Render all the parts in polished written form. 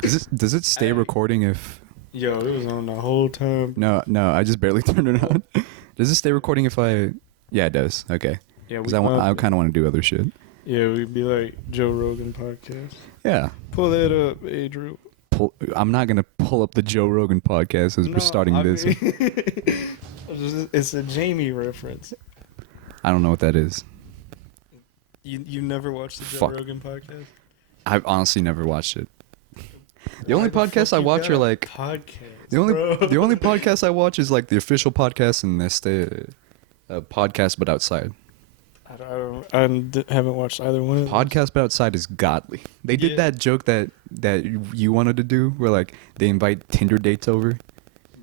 Does it stay recording if? Yo, it was on the whole time. No, I just barely turned it on. Does it stay recording if I? Yeah, it does. Okay. Yeah, Because I kind of want to do other shit. Yeah, we'd be like Joe Rogan podcast. Yeah. Pull that up, Adriel. I'm not gonna pull up the Joe Rogan podcast as we're starting this. It's a Jamie reference. I don't know what that is. You never watched the Joe Rogan podcast? I've honestly never watched it. The only podcasts I watch are like podcasts. the only podcast I watch is like the official podcast and this podcast but outside. I haven't watched either one of them. Podcast but outside is godly. They did that joke that you wanted to do where like they invite Tinder dates over.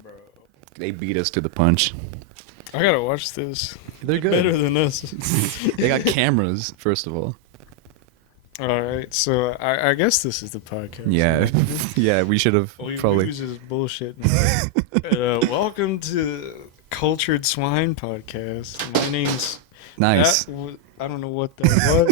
Bro. They beat us to the punch. I gotta watch this. They're good. Better than us. They got cameras, first of all. Alright, so I guess this is the podcast. Yeah. Yeah, we should have probably. We was just bullshit. Welcome to Cultured Swine podcast. My name's... Nice. I don't know what that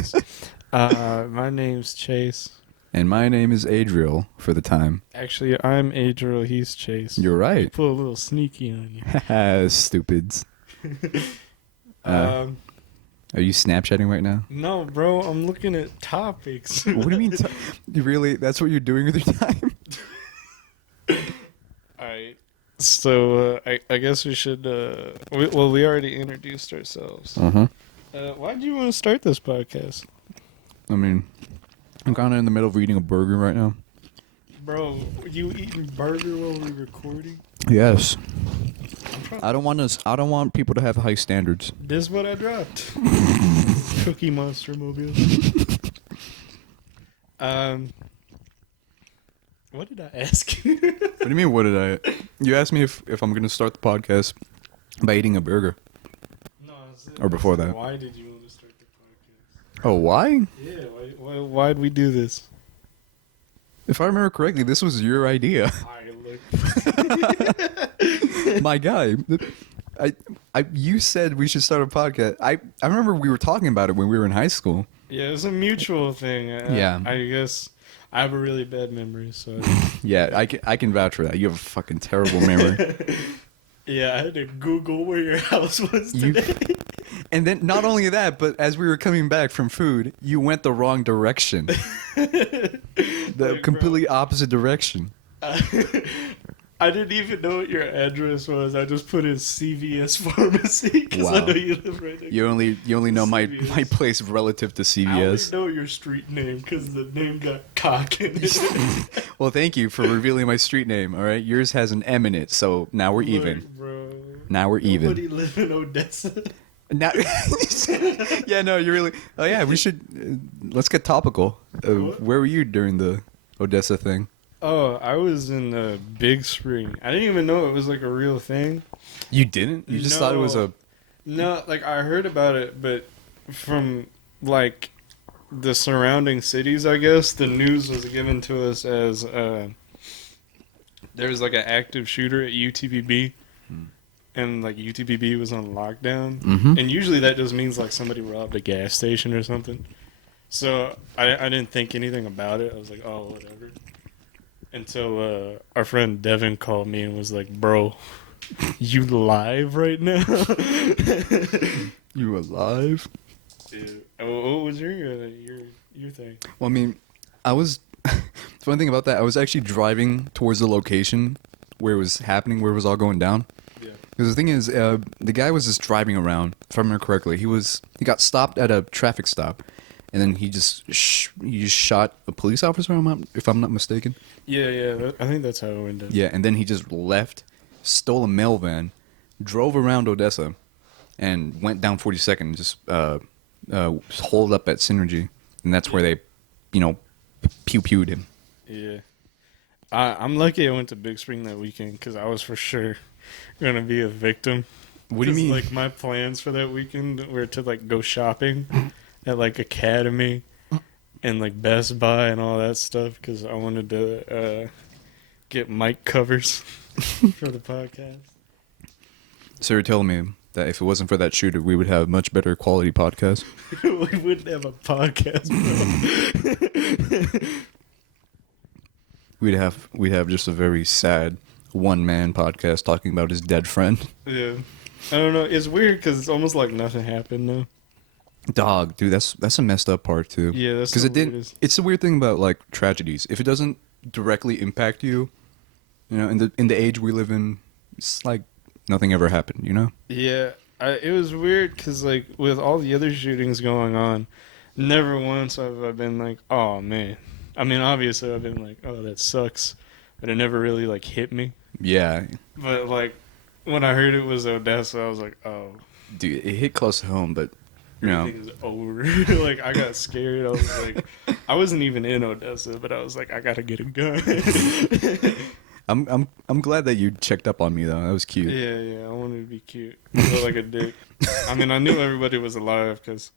was. My name's Chase. And my name is Adriel for the time. Actually, I'm Adriel. He's Chase. You're right. Put a little sneaky on you. Haha, stupids. Are you Snapchatting right now? No, bro. I'm looking at topics. What do you mean? You really? That's what you're doing with your time? Alright. So, I guess we should... we already introduced ourselves. Uh-huh. Why do you want to start this podcast? I mean, I'm kind of in the middle of eating a burger right now. Bro, you eating burger while we're recording? Yes. I don't want people to have high standards. This is what I dropped. Cookie Monster Mobile. What did I ask you? What do you mean, what did I... You asked me if I'm going to start the podcast by eating a burger. No, or before that. Why did you want to start the podcast? Oh, why? Yeah, why'd we do this? If I remember correctly, this was your idea. My guy. You said we should start a podcast. I remember we were talking about it when we were in high school. Yeah, it's a mutual thing. Yeah. I guess I have a really bad memory, so... Yeah, I can vouch for that. You have a fucking terrible memory. Yeah, I had to Google where your house was today. And then not only that, but as we were coming back from food, you went the wrong direction. The completely opposite direction. I didn't even know what your address was. I just put in CVS Pharmacy because I know you live right there. You only know my place relative to CVS. I only know your street name because the name got cock in it. Well, thank you for revealing my street name. All right, yours has an M in it, so now we're even. Bro, now we're even. Nobody live in Odessa. Now, yeah, no, you're really. Oh yeah, we should. Let's get topical. Where were you during the Odessa thing? Oh, I was in Big Spring. I didn't even know it was like a real thing. You didn't? You just thought it was a... No, like I heard about it, but from like the surrounding cities, I guess, the news was given to us as there was like an active shooter at UTPB. And like UTPB was on lockdown. Mm-hmm. And usually that just means like somebody robbed a gas station or something. So I didn't think anything about it. I was like, oh, whatever. Until our friend Devin called me and was like, bro, you live right now? You alive? Dude. What was your thing? Well, I mean, the funny thing about that, I was actually driving towards the location where it was happening, where it was all going down. Yeah. Because the thing is, the guy was just driving around, if I remember correctly. He got stopped at a traffic stop. And then he just shot a police officer, if I'm not mistaken. Yeah, I think that's how it went down. Yeah, and then he just left, stole a mail van, drove around Odessa, and went down 42nd and just holed up at Synergy. And that's where they, pew-pewed him. Yeah. I'm lucky I went to Big Spring that weekend because I was for sure going to be a victim. What do you mean? Like, my plans for that weekend were to, like, go shopping at like Academy and like Best Buy and all that stuff because I wanted to get mic covers for the podcast. So you're telling me that if it wasn't for that shooter, we would have much better quality podcast. We wouldn't have a podcast, bro. We'd have just a very sad one-man podcast talking about his dead friend. Yeah. I don't know. It's weird because it's almost like nothing happened though. Dog, dude, that's a messed up part too. Yeah, that's because the it didn't. weirdest. It's the weird thing about like tragedies. If it doesn't directly impact you, you know, in the age we live in, it's like nothing ever happened. You know. Yeah, it was weird because like with all the other shootings going on, never once have I been like, oh man. I mean, obviously I've been like, oh that sucks, but it never really like hit me. Yeah, But like when I heard it was Odessa, I was like, oh, dude, it hit close to home, but you know, everything's over. Like I got scared. I was like, I wasn't even in Odessa, but I was like, I gotta get a gun. I'm glad that you checked up on me though. That was cute. Yeah, I wanted to be cute. I look like a dick. I mean, I knew everybody was alive because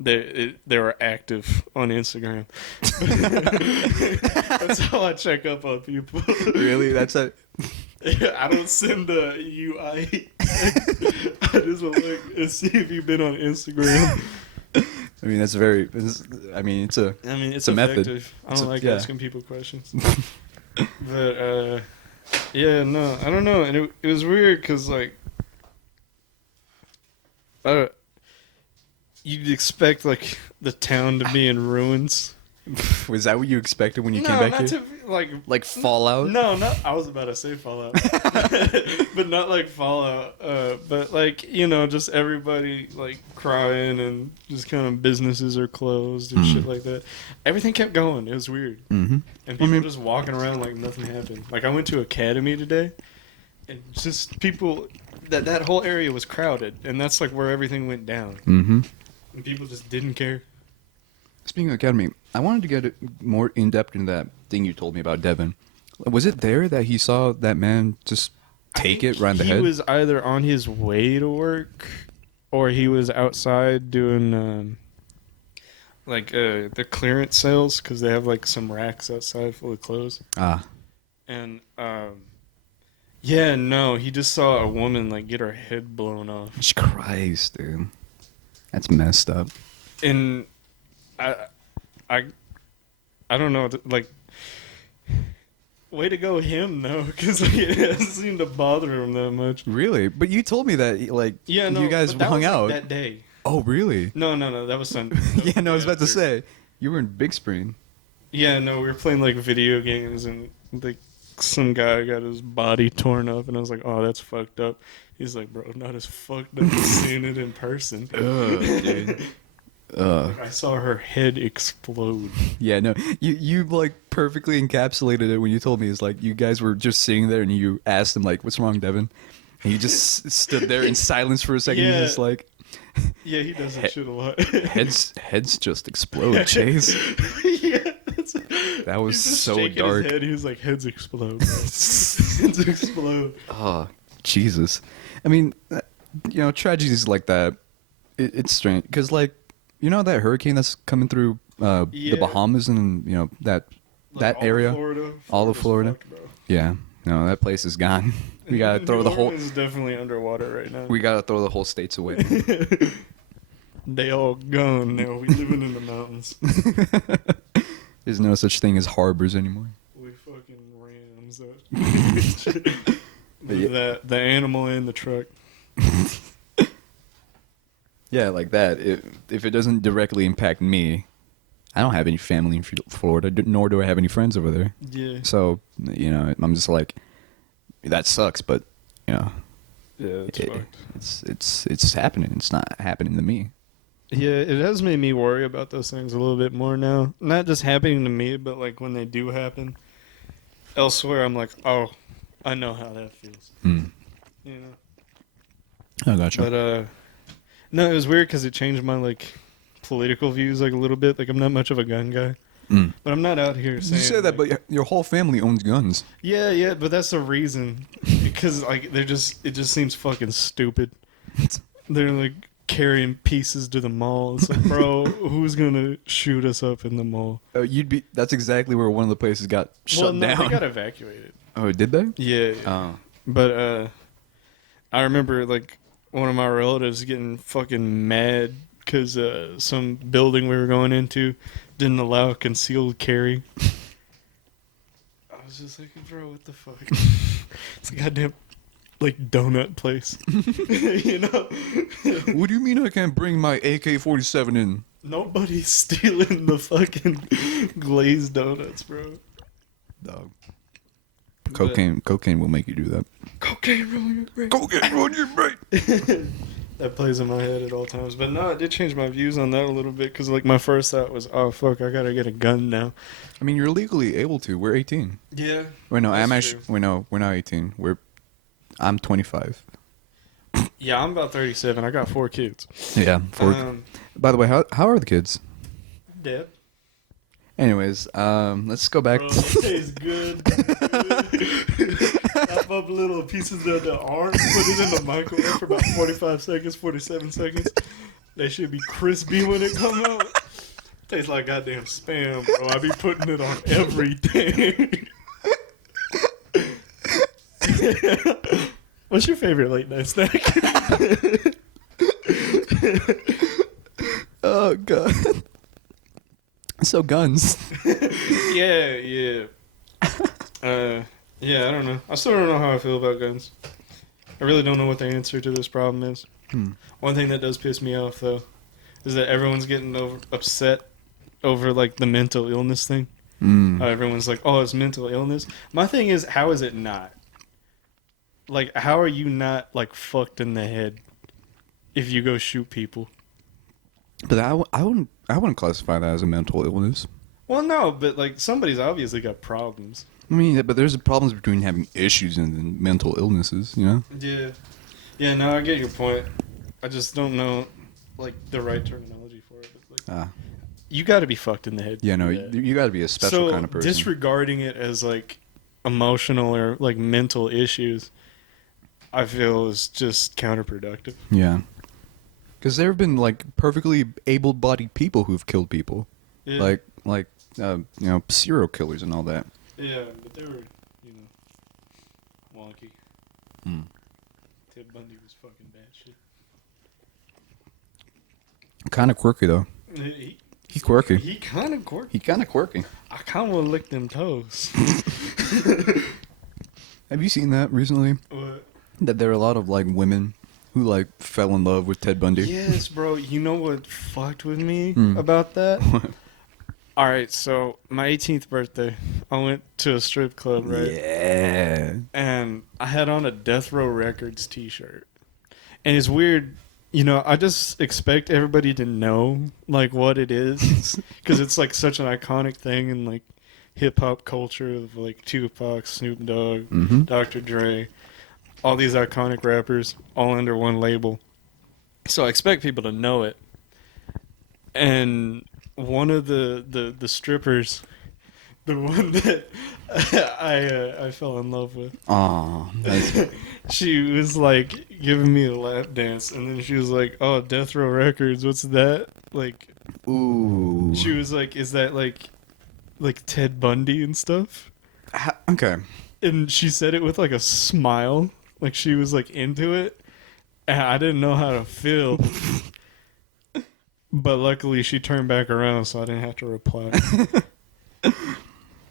they were active on Instagram. That's how I check up on people. Really? That's a. I don't send a UI. I just will look and see if you've been on Instagram. I mean, that's very. I mean, it's a. I mean, it's a effective. method. I don't like yeah. asking people questions. But yeah, no, I don't know, and it was weird because like, you'd expect like the town to be in ruins. Was that what you expected when you No, came back not here? to Like Fallout? No, not. I was about to say Fallout, but not like Fallout. But like just everybody like crying and just kind of businesses are closed and shit like that. Everything kept going. It was weird, Mm-hmm. and people just walking around like nothing happened. Like I went to Academy today, and just people that whole area was crowded, and that's like where everything went down, Mm-hmm. and people just didn't care. Speaking of Academy, I wanted to get more in depth into that thing you told me about Devin. Was it there that he saw that man just take it right in the head? He was either on his way to work, or he was outside doing the clearance sales because they have like some racks outside full of clothes. Ah. And yeah, no, he just saw a woman like get her head blown off. Christ, dude. That's messed up. And I don't know, like, way to go him though, because like, it doesn't seem to bother him that much. Really? But you told me that, like, Yeah, no, you guys but that hung was, like, out. that day. Oh, really? No, that was Sunday. Yeah, no, I was about to after. say. You were in Big Screen. Yeah, no, we were playing like video games and like some guy got his body torn up and I was like, oh, that's fucked up. He's like, bro, not as fucked up as seeing it in person. Ugh, dude. I saw her head explode. Yeah, no, you like perfectly encapsulated it when you told me. It's like you guys were just sitting there and you asked him like, "What's wrong, Devin?" And he just stood there in silence for a second. Yeah. He's just like, Yeah, he does that shit a lot. heads just explode, Chase. Yeah, That was he's just so shaking dark. His head. He was like, heads explode. Heads explode. Oh, Jesus. I mean, tragedies like that, it's strange because like. You know that hurricane that's coming through the Bahamas and that Like area, Florida, all of Florida. fucked, bro. Yeah, no, that place is gone. We gotta throw the whole. New Orleans is definitely underwater right now. We gotta throw the whole states away. They all gone now. We living in the mountains. There's no such thing as harbors anymore. We fucking rams that. The animal in the truck. Yeah, like that. If it doesn't directly impact me, I don't have any family in Florida, nor do I have any friends over there. Yeah. So I'm just like, that sucks, but Yeah, it's fucked. it's happening. It's not happening to me. Yeah, it has made me worry about those things a little bit more now. Not just happening to me, but like when they do happen elsewhere, I'm like, oh, I know how that feels. Hmm. You know. Oh, gotcha. But no, it was weird because it changed my like political views like a little bit. Like I'm not much of a gun guy, but I'm not out here saying. You say that, like, but your whole family owns guns. yeah, but that's the reason because like it just seems fucking stupid. They're like carrying pieces to the mall. It's like, bro, who's gonna shoot us up in the mall? That's exactly where one of the places got shut down. They got evacuated. Oh, did they? Yeah. Oh. But I remember like one of my relatives getting fucking mad because some building we were going into didn't allow concealed carry. I was just like, bro, what the fuck? It's a goddamn like donut place, you know. What do you mean I can't bring my AK-47 in? Nobody's stealing the fucking glazed donuts, bro. Dog. Cocaine will make you do that. Cocaine ruin your brain. Cocaine ruin your brain. That plays in my head at all times. But no, I did change my views on that a little bit because, like, my first thought was, oh, fuck, I gotta get a gun now. I mean, you're legally able to. We're 18. Yeah. Wait, no, I'm that's actually. true. Wait, no, we're not 18. I'm 25. Yeah, I'm about 37. I got 4 kids. Yeah. By the way, how are the kids? Dead. Anyways, let's go back. Bro, it tastes good. Chop up little pieces of the arm, put it in the microwave for about 45 seconds, 47 seconds. They should be crispy when it come out. Tastes like goddamn spam, bro. I be putting it on everything. What's your favorite late night snack? Oh god. So guns. Yeah. Yeah, I don't know. I still don't know how I feel about guns. I really don't know what the answer to this problem is. One thing that does piss me off, though, is that everyone's getting upset over, like, the mental illness thing. Everyone's like, oh, it's mental illness. My thing is, how is it not? Like, how are you not, like, fucked in the head if you go shoot people? But I wouldn't classify that as a mental illness. Well, no, but, like, somebody's obviously got problems. I mean, but there's problems between having issues and mental illnesses, you know? Yeah. Yeah, no, I get your point. I just don't know, like, the right terminology for it. But, like, you got to be fucked in the head. Yeah, no, you got to be a special kind of person. Disregarding it as, like, emotional or, like, mental issues, I feel is just counterproductive. Yeah. Because there have been, like, perfectly able-bodied people who've killed people. Yeah. Like you know, serial killers and all that. Yeah, but they were, you know, wonky. Ted Bundy was fucking bad shit. Kind of quirky, though. He's quirky. He kind of quirky. He kind of quirky. I kind of want to lick them toes. Have you seen that recently? What? That there are a lot of, like, women who, like, fell in love with Ted Bundy. Yes, bro. You know what fucked with me about that? All right, so my 18th birthday, I went to a strip club, right? Yeah. And I had on a Death Row Records t-shirt. And it's weird, you know, I just expect everybody to know, like, what it is. Because it's, like, such an iconic thing in, like, hip-hop culture of, like, Tupac, Snoop Dogg, Dr. Dre. All these iconic rappers, all under one label. So I expect people to know it. And one of the strippers, the one that I fell in love with. Aw, that's She was like giving me a lap dance, and then she was like, "Oh, Death Row Records, what's that?" Like, ooh. she was like, "Is that like Ted Bundy and stuff?" Okay. And she said it with like a smile, like she was like into it, and I didn't know how to feel. But luckily, she turned back around, so I didn't have to reply.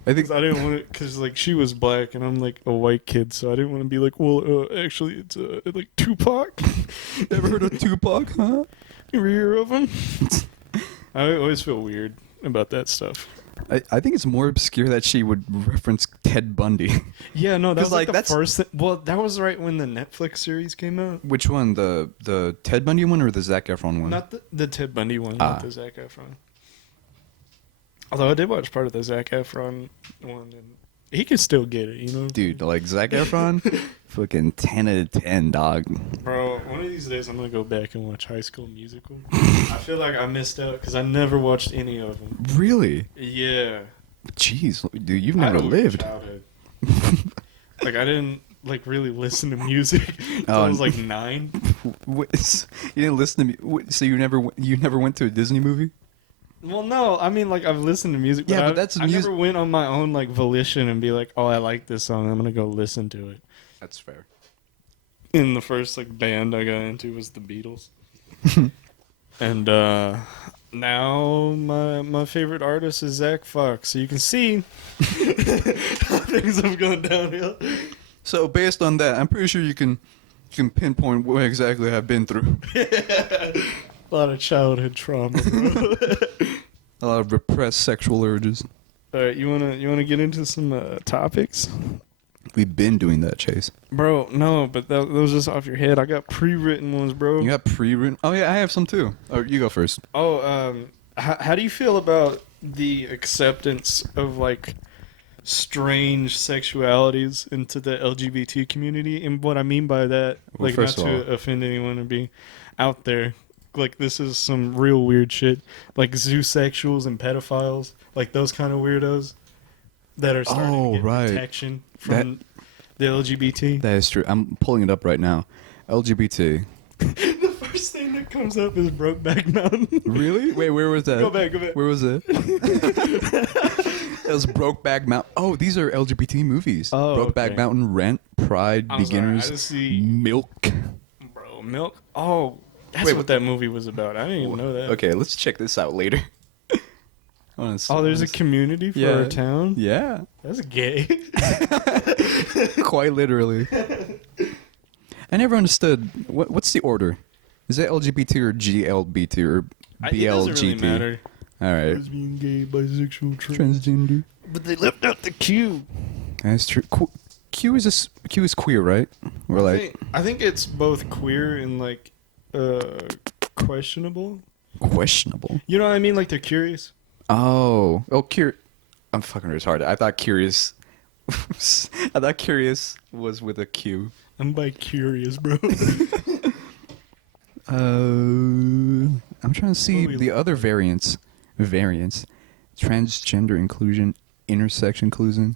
I think I didn't want it because like she was black and I'm like a white kid, so I didn't want to be like, well, actually, it's like Tupac. Ever heard of Tupac? Huh? You ever hear of him? I always feel weird about that stuff. I think it's more obscure that she would reference Ted Bundy. Yeah, no, that was like the that's first thing. Well, that was right when the Netflix series came out. Which one, the Ted Bundy one or the Zac Efron one? Not the Ted Bundy one, not the Zac Efron. Although I did watch part of the Zac Efron one, and he can still get it, you know? Dude, like Zac Efron, fucking 10 out of 10, dog. Bro, one of these days I'm going to go back and watch High School Musical. I feel like I missed out because I never watched any of them. Really? Yeah. Jeez, dude, you've never lived. Like, I didn't, like, really listen to music until I was, like, 9. You didn't listen to me? So you never went to a Disney movie? Well, no, I mean, like, I've listened to music, but yeah, but that's I never went on my own, like, volition and be like, oh, I like this song, I'm going to go listen to it. That's fair. And the first like band I got into was the Beatles. And now my favorite artist is Zach Fox. So you can see how things have gone downhill. So based on that, I'm pretty sure you can pinpoint what exactly I've been through. A lot of childhood trauma, bro. A lot of repressed sexual urges. All right, you wanna get into some topics? We've been doing that, Chase. Bro, no, but those just off your head. I got pre-written ones, bro. You got pre-written? Oh yeah, I have some too. Oh, you go first. Oh, how do you feel about the acceptance of like strange sexualities into the LGBT community? And what I mean by that, Well, like not first of to offend anyone and be out there, like this is some real weird shit, like zoosexuals and pedophiles, like those kind of weirdos that are starting to get protection from the LGBT. That is true. I'm pulling it up right now. LGBT. The first thing that comes up is Brokeback Mountain. Really? Wait, where was that? Go back. Where was it? It was Brokeback Mountain. Oh, these are LGBT movies. Oh, Brokeback okay. Mountain, Rent, Pride, I'm sorry, Beginners, I just see Milk. Bro, Milk. Oh, that's Wait, what that movie was about. I didn't even know that. Okay, let's check this out later. Oh, there's a community for our town? Yeah. That's gay. Quite literally. I never understood what's the order. Is that LGBT or GLBT or BLGT? It doesn't really matter. All right. Lesbian, gay, bisexual, Transgender. But they left out the Q. That's true. Q is queer, right? Or like I think it's both queer and like questionable. questionable. You know what I mean? Like they're curious. Oh, I'm fucking retarded. I thought curious. I thought curious was with a Q. I'm by curious, bro. I'm trying to see What are we the other variants. Transgender inclusion, intersex inclusion,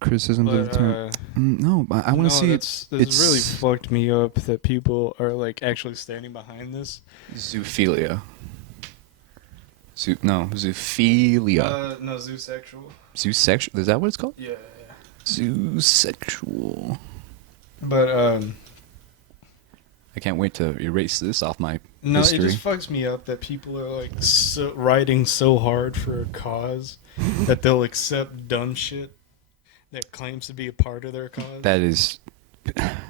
criticisms of the term. No, I want to see This really fucked me up that people are like actually standing behind this. zoophilia. Zoophilia. No, zoosexual. Zoosexual. Is that what it's called? Yeah. Zoosexual. But I can't wait to erase this off my no, history. it just fucks me up that people are like writing so hard for a cause that they'll accept dumb shit that claims to be a part of their cause. That is,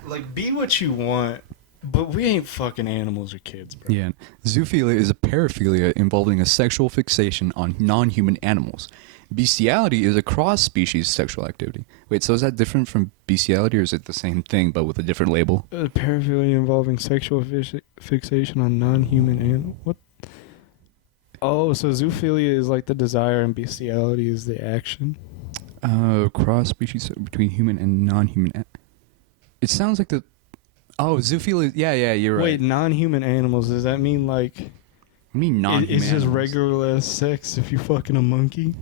Like, be what you want, but we ain't fucking animals or kids, bro. yeah. Zoophilia is a paraphilia involving a sexual fixation on non-human animals. Bestiality is a cross-species sexual activity. Wait, so is that different from bestiality, or is it the same thing but with a different label? Paraphilia involving sexual fixation on non-human animal. What? Oh, so zoophilia is like the desire and bestiality is the action. Cross-species between human and non-human. It sounds like the. Oh, zoophilia. Yeah, you're right. Wait, non-human animals. Does that mean like? I mean non-human. It's just animals. regular ass sex if you fucking a monkey.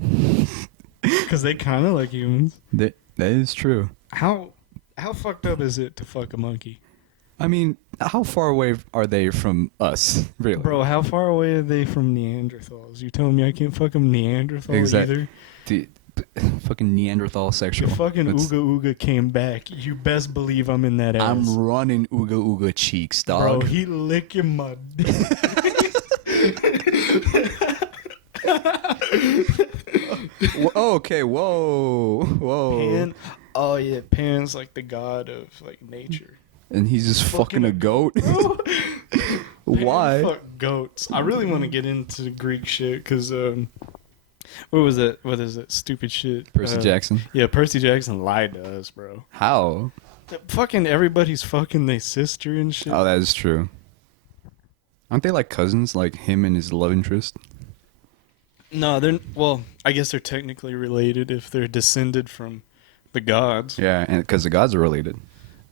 Because they kind of like humans. That is true. How fucked up is it to fuck a monkey? I mean, how far away are they from us, really? Bro, how far away are they from Neanderthals? You telling me I can't fuck a Neanderthal either? The fucking Neanderthal sexual. If fucking That's- Ooga Ooga came back, you best believe I'm in that ass. I'm running Ooga Ooga cheeks, dog. Bro, he licking my dick. Okay, whoa. Pan, oh yeah, Pan's like the god of like nature. And he's just fucking a goat. Why? Fuck goats. I really want to get into Greek shit because what was it? What is it? Stupid shit. Percy Jackson. Yeah, Percy Jackson lied to us, bro. How? Fucking everybody's fucking their sister and shit. Oh, that is true. Aren't they like cousins, like him and his love interest? No, they're well. I guess they're technically related if they're descended from the gods. Yeah, and because the gods are related.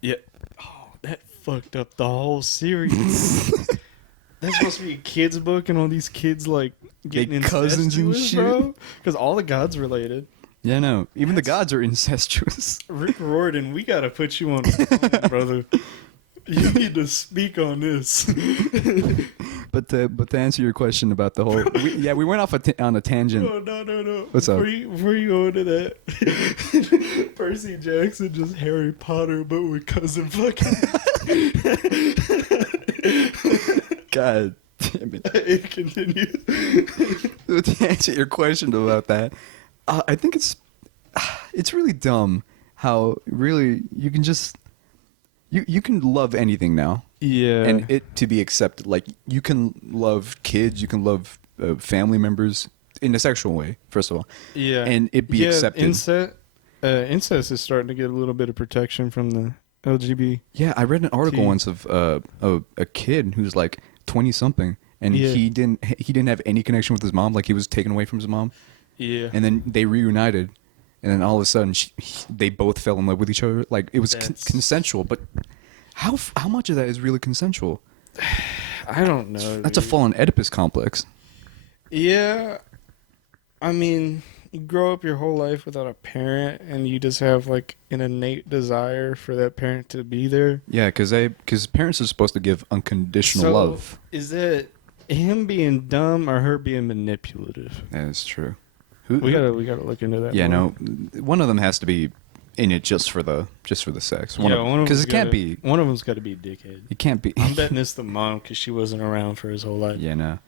Yeah. Oh, that fucked up the whole series. That's supposed to be a kid's book, and all these kids like getting They cousins and incestuous, shit? bro. Because all the gods related. Yeah, no. Even the gods are incestuous. Rick Riordan, we gotta put you on the phone, brother. You need to speak on this. But to answer your question about the whole, we went off on a tangent. Oh, no. What's up? Before you go into that, Percy Jackson just Harry Potter, but with cousin fucking. God damn it. Continue. To answer your question about that, I think it's really dumb how really you can just you can love anything now. Yeah. And it to be accepted. Like, you can love kids, you can love family members in a sexual way, first of all. Yeah. And it be accepted. Incest is starting to get a little bit of protection from the LGBT. Yeah, I read an article once of a kid who's like 20-something, and he didn't have any connection with his mom. Like, he was taken away from his mom. Yeah. And then they reunited, and then all of a sudden they both fell in love with each other. Like, it was consensual, but how much of that is really consensual? I don't know. That's a full-on Oedipus complex. Yeah. I mean, you grow up your whole life without a parent, and you just have like an innate desire for that parent to be there. Yeah, because parents are supposed to give unconditional love. Is that him being dumb or her being manipulative? That is true. We gotta look into that. Yeah, more. no, one of them has to be in it just for the sex. One of them, because it can't be. One of them's got to be a dickhead. It can't be. I'm betting it's the mom because she wasn't around for his whole life. Yeah, no.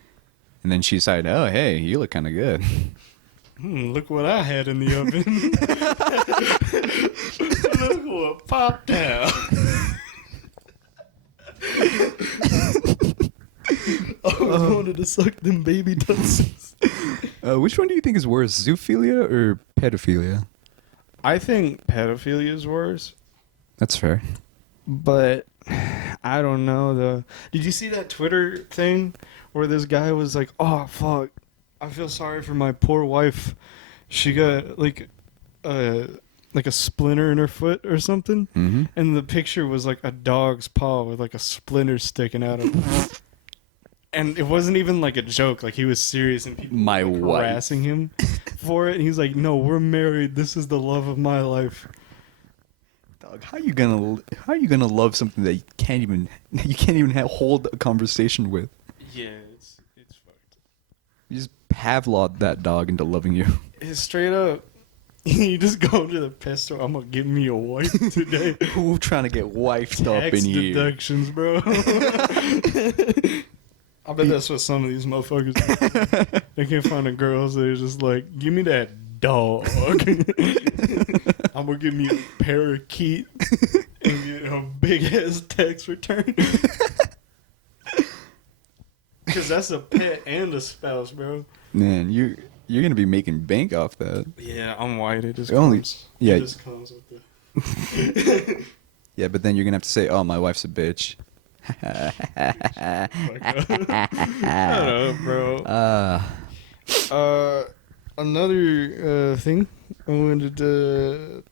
And then she decided, oh, hey, you look kind of good. Look what I had in the oven. Look what popped out. I always wanted to suck them baby tusks. Which one do you think is worse, zoophilia or pedophilia? I think pedophilia is worse, That's fair. but I don't know though. Did you see that Twitter thing where this guy was like, "Oh fuck, I feel sorry for my poor wife. She got like a splinter in her foot or something." Mm-hmm. And the picture was like a dog's paw with like a splinter sticking out of it. And it wasn't even like a joke. Like, he was serious, and people My were like, wife. harassing him for it. And he's like, "No, we're married. This is the love of my life." Dog, how you gonna love something that you can't even hold a conversation with? Yeah, it's fucked. You just Pavloved that dog into loving you. It's straight up. You just go to the pet store. I'm gonna give me a wife today. Who trying to get wifed up Tax in here? deductions, bro. I bet that's what some of these motherfuckers do. They can't find a girl, so they're just like, "Give me that dog." I'm gonna give me a parakeet and get a big ass tax return. Because that's a pet and a spouse, bro. Man, you're gonna be making bank off that. Yeah, I'm white. It just Only- comes. yeah. It just comes with the. Yeah, but then you're gonna have to say, "Oh, my wife's a bitch." Shut up, bro. Another thing I wanted to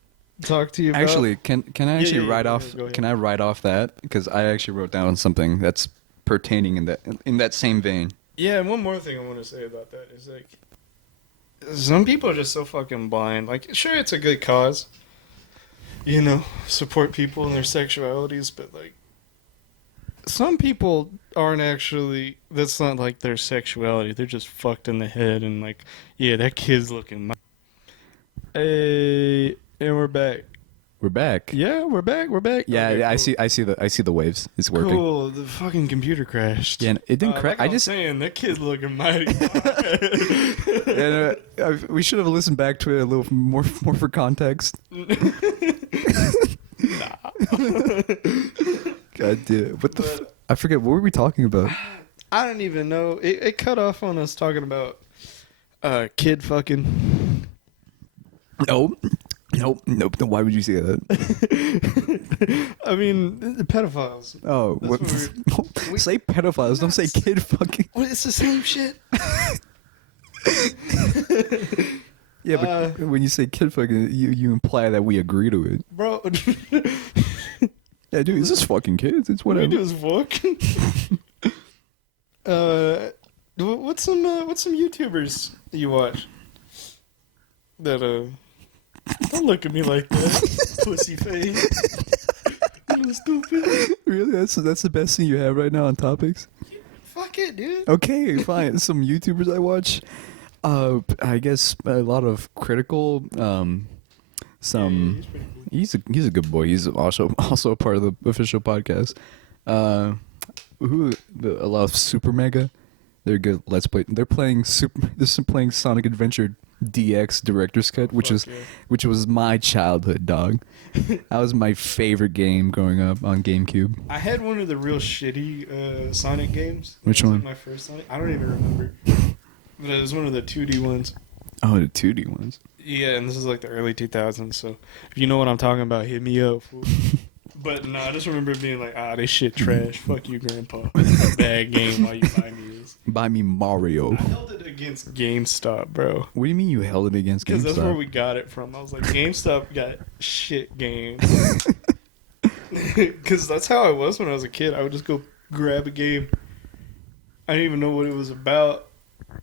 talk to you about. Actually, can I actually write go off? ahead, go ahead. Can I write off that? Because I actually wrote down something that's pertaining in that same vein. Yeah, and one more thing I want to say about that is, like, some people are just so fucking blind. Like, sure, it's a good cause, you know, support people in their sexualities, but, like, some people aren't actually, that's not, like, their sexuality. They're just fucked in the head and, like, yeah, that kid's looking. Hey, and we're back. We're back. Yeah, we're back. Yeah, Okay, yeah. cool. I see the waves. It's working. Cool. The fucking computer crashed. Yeah, it didn't crash. Like I just saying that kid's looking mighty. and, we should have listened back to it a little more for context. God damn. What the? I forget. What were we talking about? I don't even know. It cut off on us talking about kid fucking. Nope. Why would you say that? I mean, the pedophiles. Oh, That's what? Say pedophiles. Don't say kid fucking. Well, it's the same shit. Yeah, but when you say kid fucking, you imply that we agree to it. Bro. Yeah, dude, it's just fucking kids. It's What we whatever. do is fuck. What's some YouTubers you watch? That don't look at me like that, pussy face. laughing stupid. Really? That's the best thing you have right now on topics? Fuck it, dude. Okay, fine. Some YouTubers I watch. I guess a lot of critical. Some. Yeah, he's pretty cool. He's a good boy. He's also a part of the official podcast. A lot of Super Mega. They're good. Let's play. They're playing playing Sonic Adventure DX Director's Cut, which was my childhood, dog. That was my favorite game growing up on GameCube. I had one of the real shitty Sonic games. Which It was one? like my first Sonic. I don't even remember. But it was one of the 2D ones. Oh, the 2D ones. Yeah, and this is like the early 2000s, so if you know what I'm talking about, hit me up, fool. But no, I just remember being like, this shit trash. Fuck you, Grandpa. It's a bad game while you buy me this. Buy me Mario. I held it against GameStop, bro. What do you mean you held it against GameStop? Because that's where we got it from. I was like, GameStop got shit games. Because that's how I was when I was a kid. I would just go grab a game. I didn't even know what it was about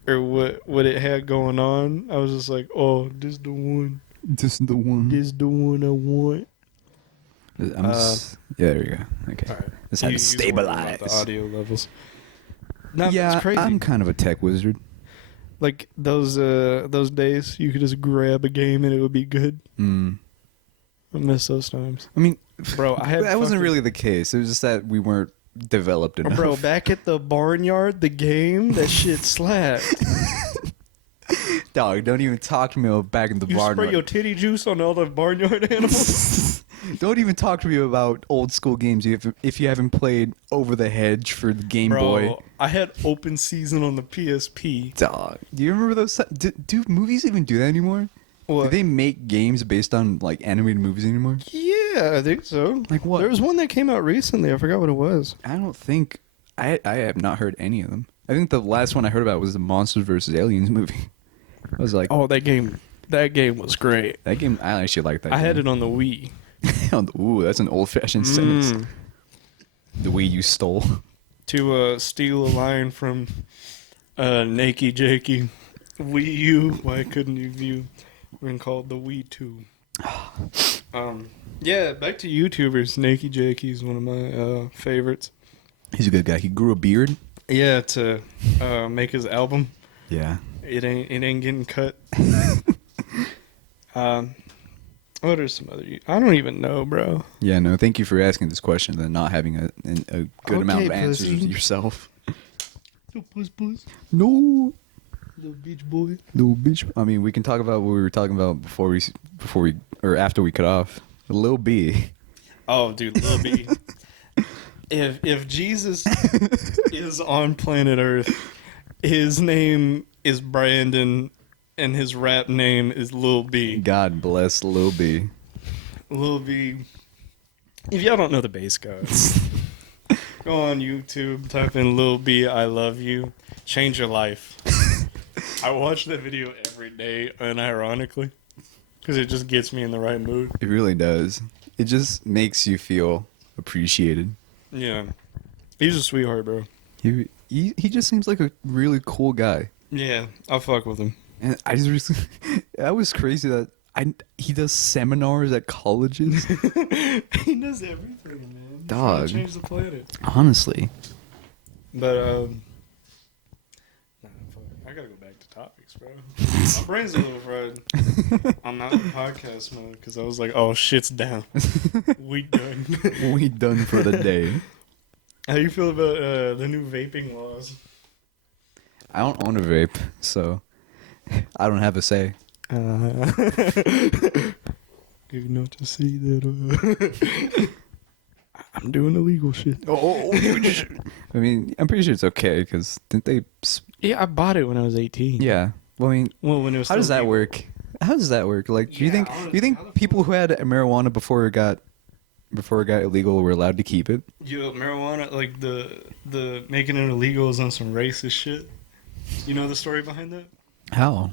or what it had going on. I was just like, oh, this the one. This is the one. This is the one I want. Yeah, there you go. Okay. All right. Just had to stabilize. The audio levels. No, Yeah, it's crazy. I'm kind of a tech wizard. Like those days, you could just grab a game and it would be good. I miss those times. I mean, Bro, I had that wasn't fucking- really the case. It was just that we weren't developed enough. Bro, back at the barnyard, the game, that shit slapped. Dog, don't even talk to me about back in the You barn. spray your titty juice on all the barnyard animals. Don't even talk to me about old school games if you haven't played Over the Hedge for the Game Bro, Boy. I had open season on the PSP. Dog, do you remember those? Do movies even do that anymore? What? Do they make games based on like animated movies anymore? Yeah, I think so. Like what? There was one that came out recently. I forgot what it was. I don't think I have not heard any of them. I think the last one I heard about was the Monsters vs. Aliens movie. I was like, Oh, that game was great. that game. I actually like that. I game. had it on the Wii. Ooh, that's an old-fashioned sentence. The Wii you stole. To steal a line from Nakey Jakey. Wii U, why couldn't you view? Been called the Wii 2. Yeah, back to YouTubers. Nakey Jakey's one of my favorites. He's a good guy. He grew a beard. Yeah, to make his album. Yeah. It ain't getting cut. What are some other? I don't even know, bro. Yeah, no, thank you for asking this question and not having a good amount of Okay, answers pussy. yourself. Little puss. No. Little beach boy. Little bitch. I mean, we can talk about what we were talking about before we or after we cut off. Lil B. Oh, dude, Lil B. If Jesus is on planet Earth, his name is Brandon, and his rap name is Lil B. God bless Lil B. Lil B. If y'all don't know the bass guys, go on YouTube, type in Lil B, I love you, change your life. I watch that video every day, unironically, because it just gets me in the right mood. It really does. It just makes you feel appreciated. Yeah, he's a sweetheart, bro. He just seems like a really cool guy. Yeah, I'll fuck with him. And I just recently, that was crazy that he does seminars at colleges. He does everything, man. He's trying Dog. to change the planet. Honestly. But nah, fuck. I gotta go back to topics, bro. My brain's a little fried. I'm not in podcast mode because I was like, oh, shit's down. We done. We done for the day. How you feel about the new vaping laws? I don't own a vape, so I don't have a say. You know to see that I'm doing illegal shit. Oh, I mean, I'm pretty sure it's okay because didn't they? Yeah, I bought it when I was 18. Yeah. Well, I mean, Well, when it was how still does that legal. work? How does that work? Like, do you Yeah, think honestly, how the people who had marijuana before it got illegal were allowed to keep it? Yo, marijuana, like the making it illegal is on some racist shit. You know the story behind that? How?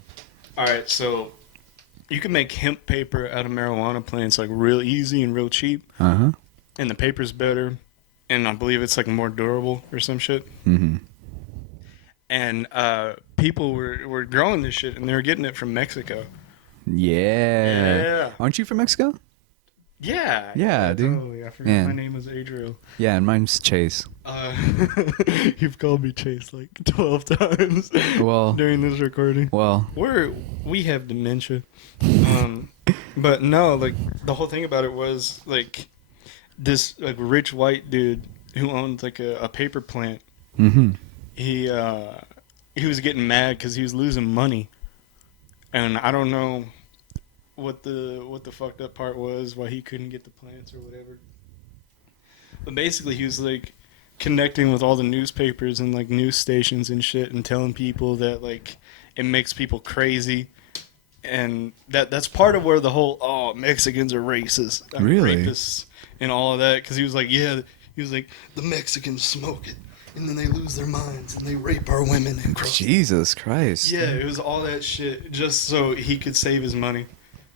All right, so you can make hemp paper out of marijuana plants like real easy and real cheap, Uh-huh. and the paper's better, and I believe it's like more durable or some shit. Mm-hmm. And people were growing this shit, and they were getting it from Mexico. Yeah. Yeah. Aren't you from Mexico? Yeah, dude. Totally. I forgot Man. my name was Adriel. Yeah, and mine's Chase. You've called me Chase like 12 times Well, during this recording. well, We have dementia. But no, like the whole thing about it was like this like rich white dude who owned like a paper plant. mm-hmm. He was getting mad because he was losing money, and I don't know what the fucked up part was, why he couldn't get the plants or whatever. But basically, he was like connecting with all the newspapers and like news stations and shit, and telling people that like it makes people crazy, and that's part of where the whole Mexicans are racist, Really? rapists, and all of that. Because he was like, the Mexicans smoke it, and then they lose their minds and they rape our women and crush. Jesus Christ. Yeah, it was all that shit just so he could save his money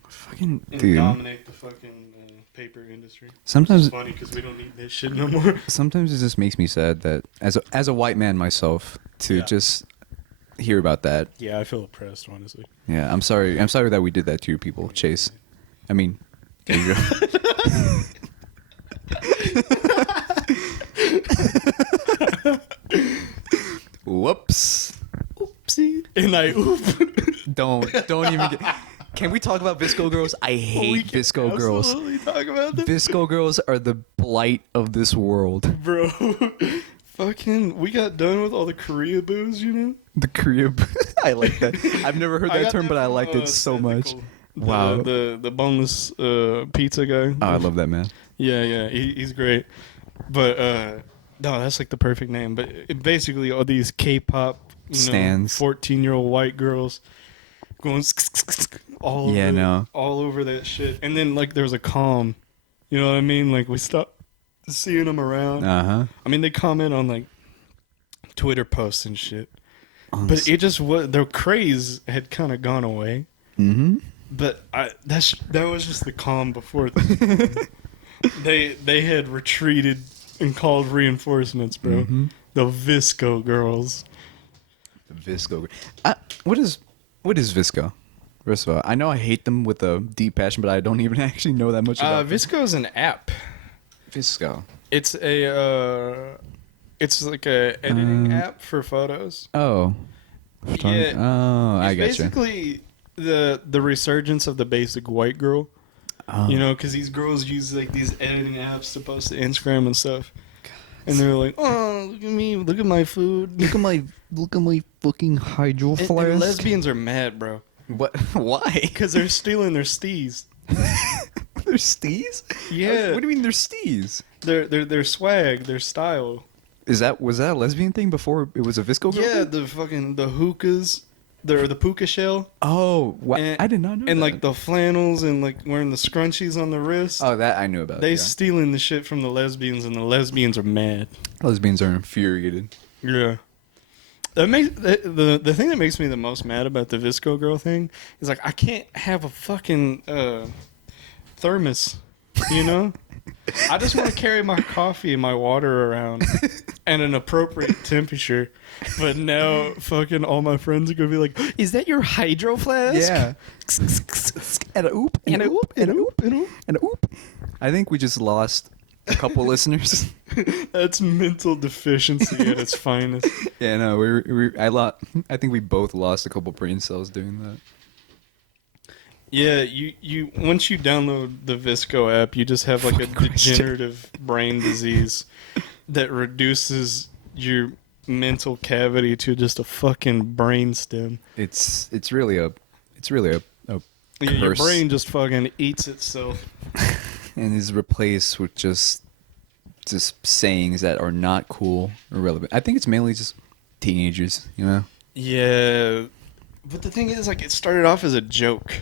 Fucking and dude. dominate the fucking paper industry. Sometimes It's funny because we don't need this shit no more. Sometimes it just makes me sad that as a white man myself to Yeah. just hear about that. Yeah, I feel oppressed, honestly. Yeah, I'm sorry. I'm sorry that we did that to you people, Chase. I mean, there you go. Whoops. Oopsie. And I oop. Don't even get. Can we talk about Visco girls? I hate Visco girls. Absolutely talk about that. Visco girls are the blight of this world. Bro. Fucking, we got done with all the Korea booze, you know? The Korea. I like that. I've never heard I that got term, but I from, liked it so much. Tentacle, Wow. The boneless pizza guy. Oh, I love that, man. Yeah, he's great. But no, that's like the perfect name. But basically, all these K-pop Stans. 14-year-old white girls going all over, Yeah, no. all over that shit. And then like there was a calm. You know what I mean? Like we stopped seeing them around. Uh-huh. I mean, they comment on like Twitter posts and shit. On But it just was, their craze had kind of gone away. Mm-hmm. But that was just the calm before this. They had retreated and called reinforcements, bro. Mm-hmm. The Visco girls. The Visco. What is Visco? First of all, I know I hate them with a deep passion, but I don't even actually know that much about them. Visco is an app. Visco. It's it's like a editing app for photos. Oh. Yeah. Oh, I It's got you. basically the resurgence of the basic white girl. Oh. You know, because these girls use like these editing apps to post to Instagram and stuff, and they're like, "Oh, look at me! Look at my food! Look at my fucking hydro And flask. lesbians are mad, bro, What? Why? because they're stealing their steez. They're steez? Yeah. What do you mean they're steez? Their swag, their style. Was that a lesbian thing before it was a Visco girl? Yeah, thing? the hookahs, the puka shell, Oh, and- I did not know. and that. like the flannels and like wearing the scrunchies on the wrist. Oh, that I knew about. They yeah. stealing the shit from the lesbians, and the lesbians are mad. Lesbians are infuriated. Yeah. That makes the thing that makes me the most mad about the Visco girl thing is like I can't have a fucking thermos, you know? I just want to carry my coffee and my water around at an appropriate temperature. But now fucking all my friends are gonna be like, "Is that your hydro flask?" Yeah. And a oop, and a oop, and a oop, and a oop. and a oop. I think we just lost a couple listeners. That's mental deficiency at its finest. Yeah, no, I think we both lost a couple brain cells doing that. Yeah, you once you download the Visco app, you just have like a Fucking Christ. degenerative brain disease that reduces your mental cavity to just a fucking brain stem. It's really a Yeah, your curse. brain just fucking eats itself. And is replaced with just sayings that are not cool or relevant. I think it's mainly just teenagers, you know. Yeah, but the thing is, like, it started off as a joke.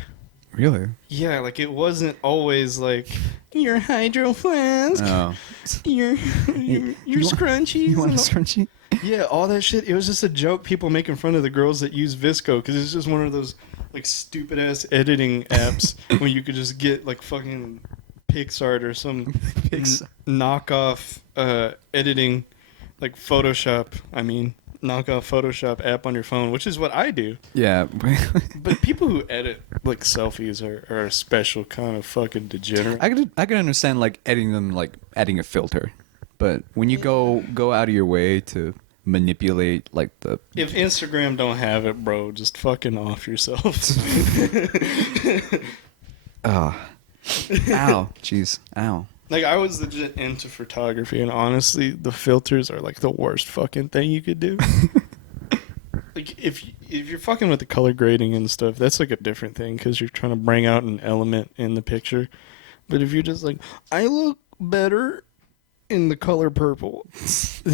Really? Yeah, like it wasn't always like your hydro flask, Oh. your You scrunchies. You want a and all- scrunchie? Yeah, all that shit. It was just a joke. People making fun of the girls that use Visco because it's just one of those like stupid ass editing apps where you could just get like fucking PixArt or some Pixar. knockoff editing, like Photoshop. I mean, knockoff Photoshop app on your phone, which is what I do. Yeah. But people who edit like selfies are a special kind of fucking degenerate. I could understand like editing them, like adding a filter, but when you go out of your way to manipulate like the If Instagram don't have it, bro, just fucking off yourself. ow, jeez, ow. Like, I was legit into photography, and honestly, the filters are like the worst fucking thing you could do. Like, if you're fucking with the color grading and stuff, that's like a different thing because you're trying to bring out an element in the picture. But if you're just like, I look better in the color purple, I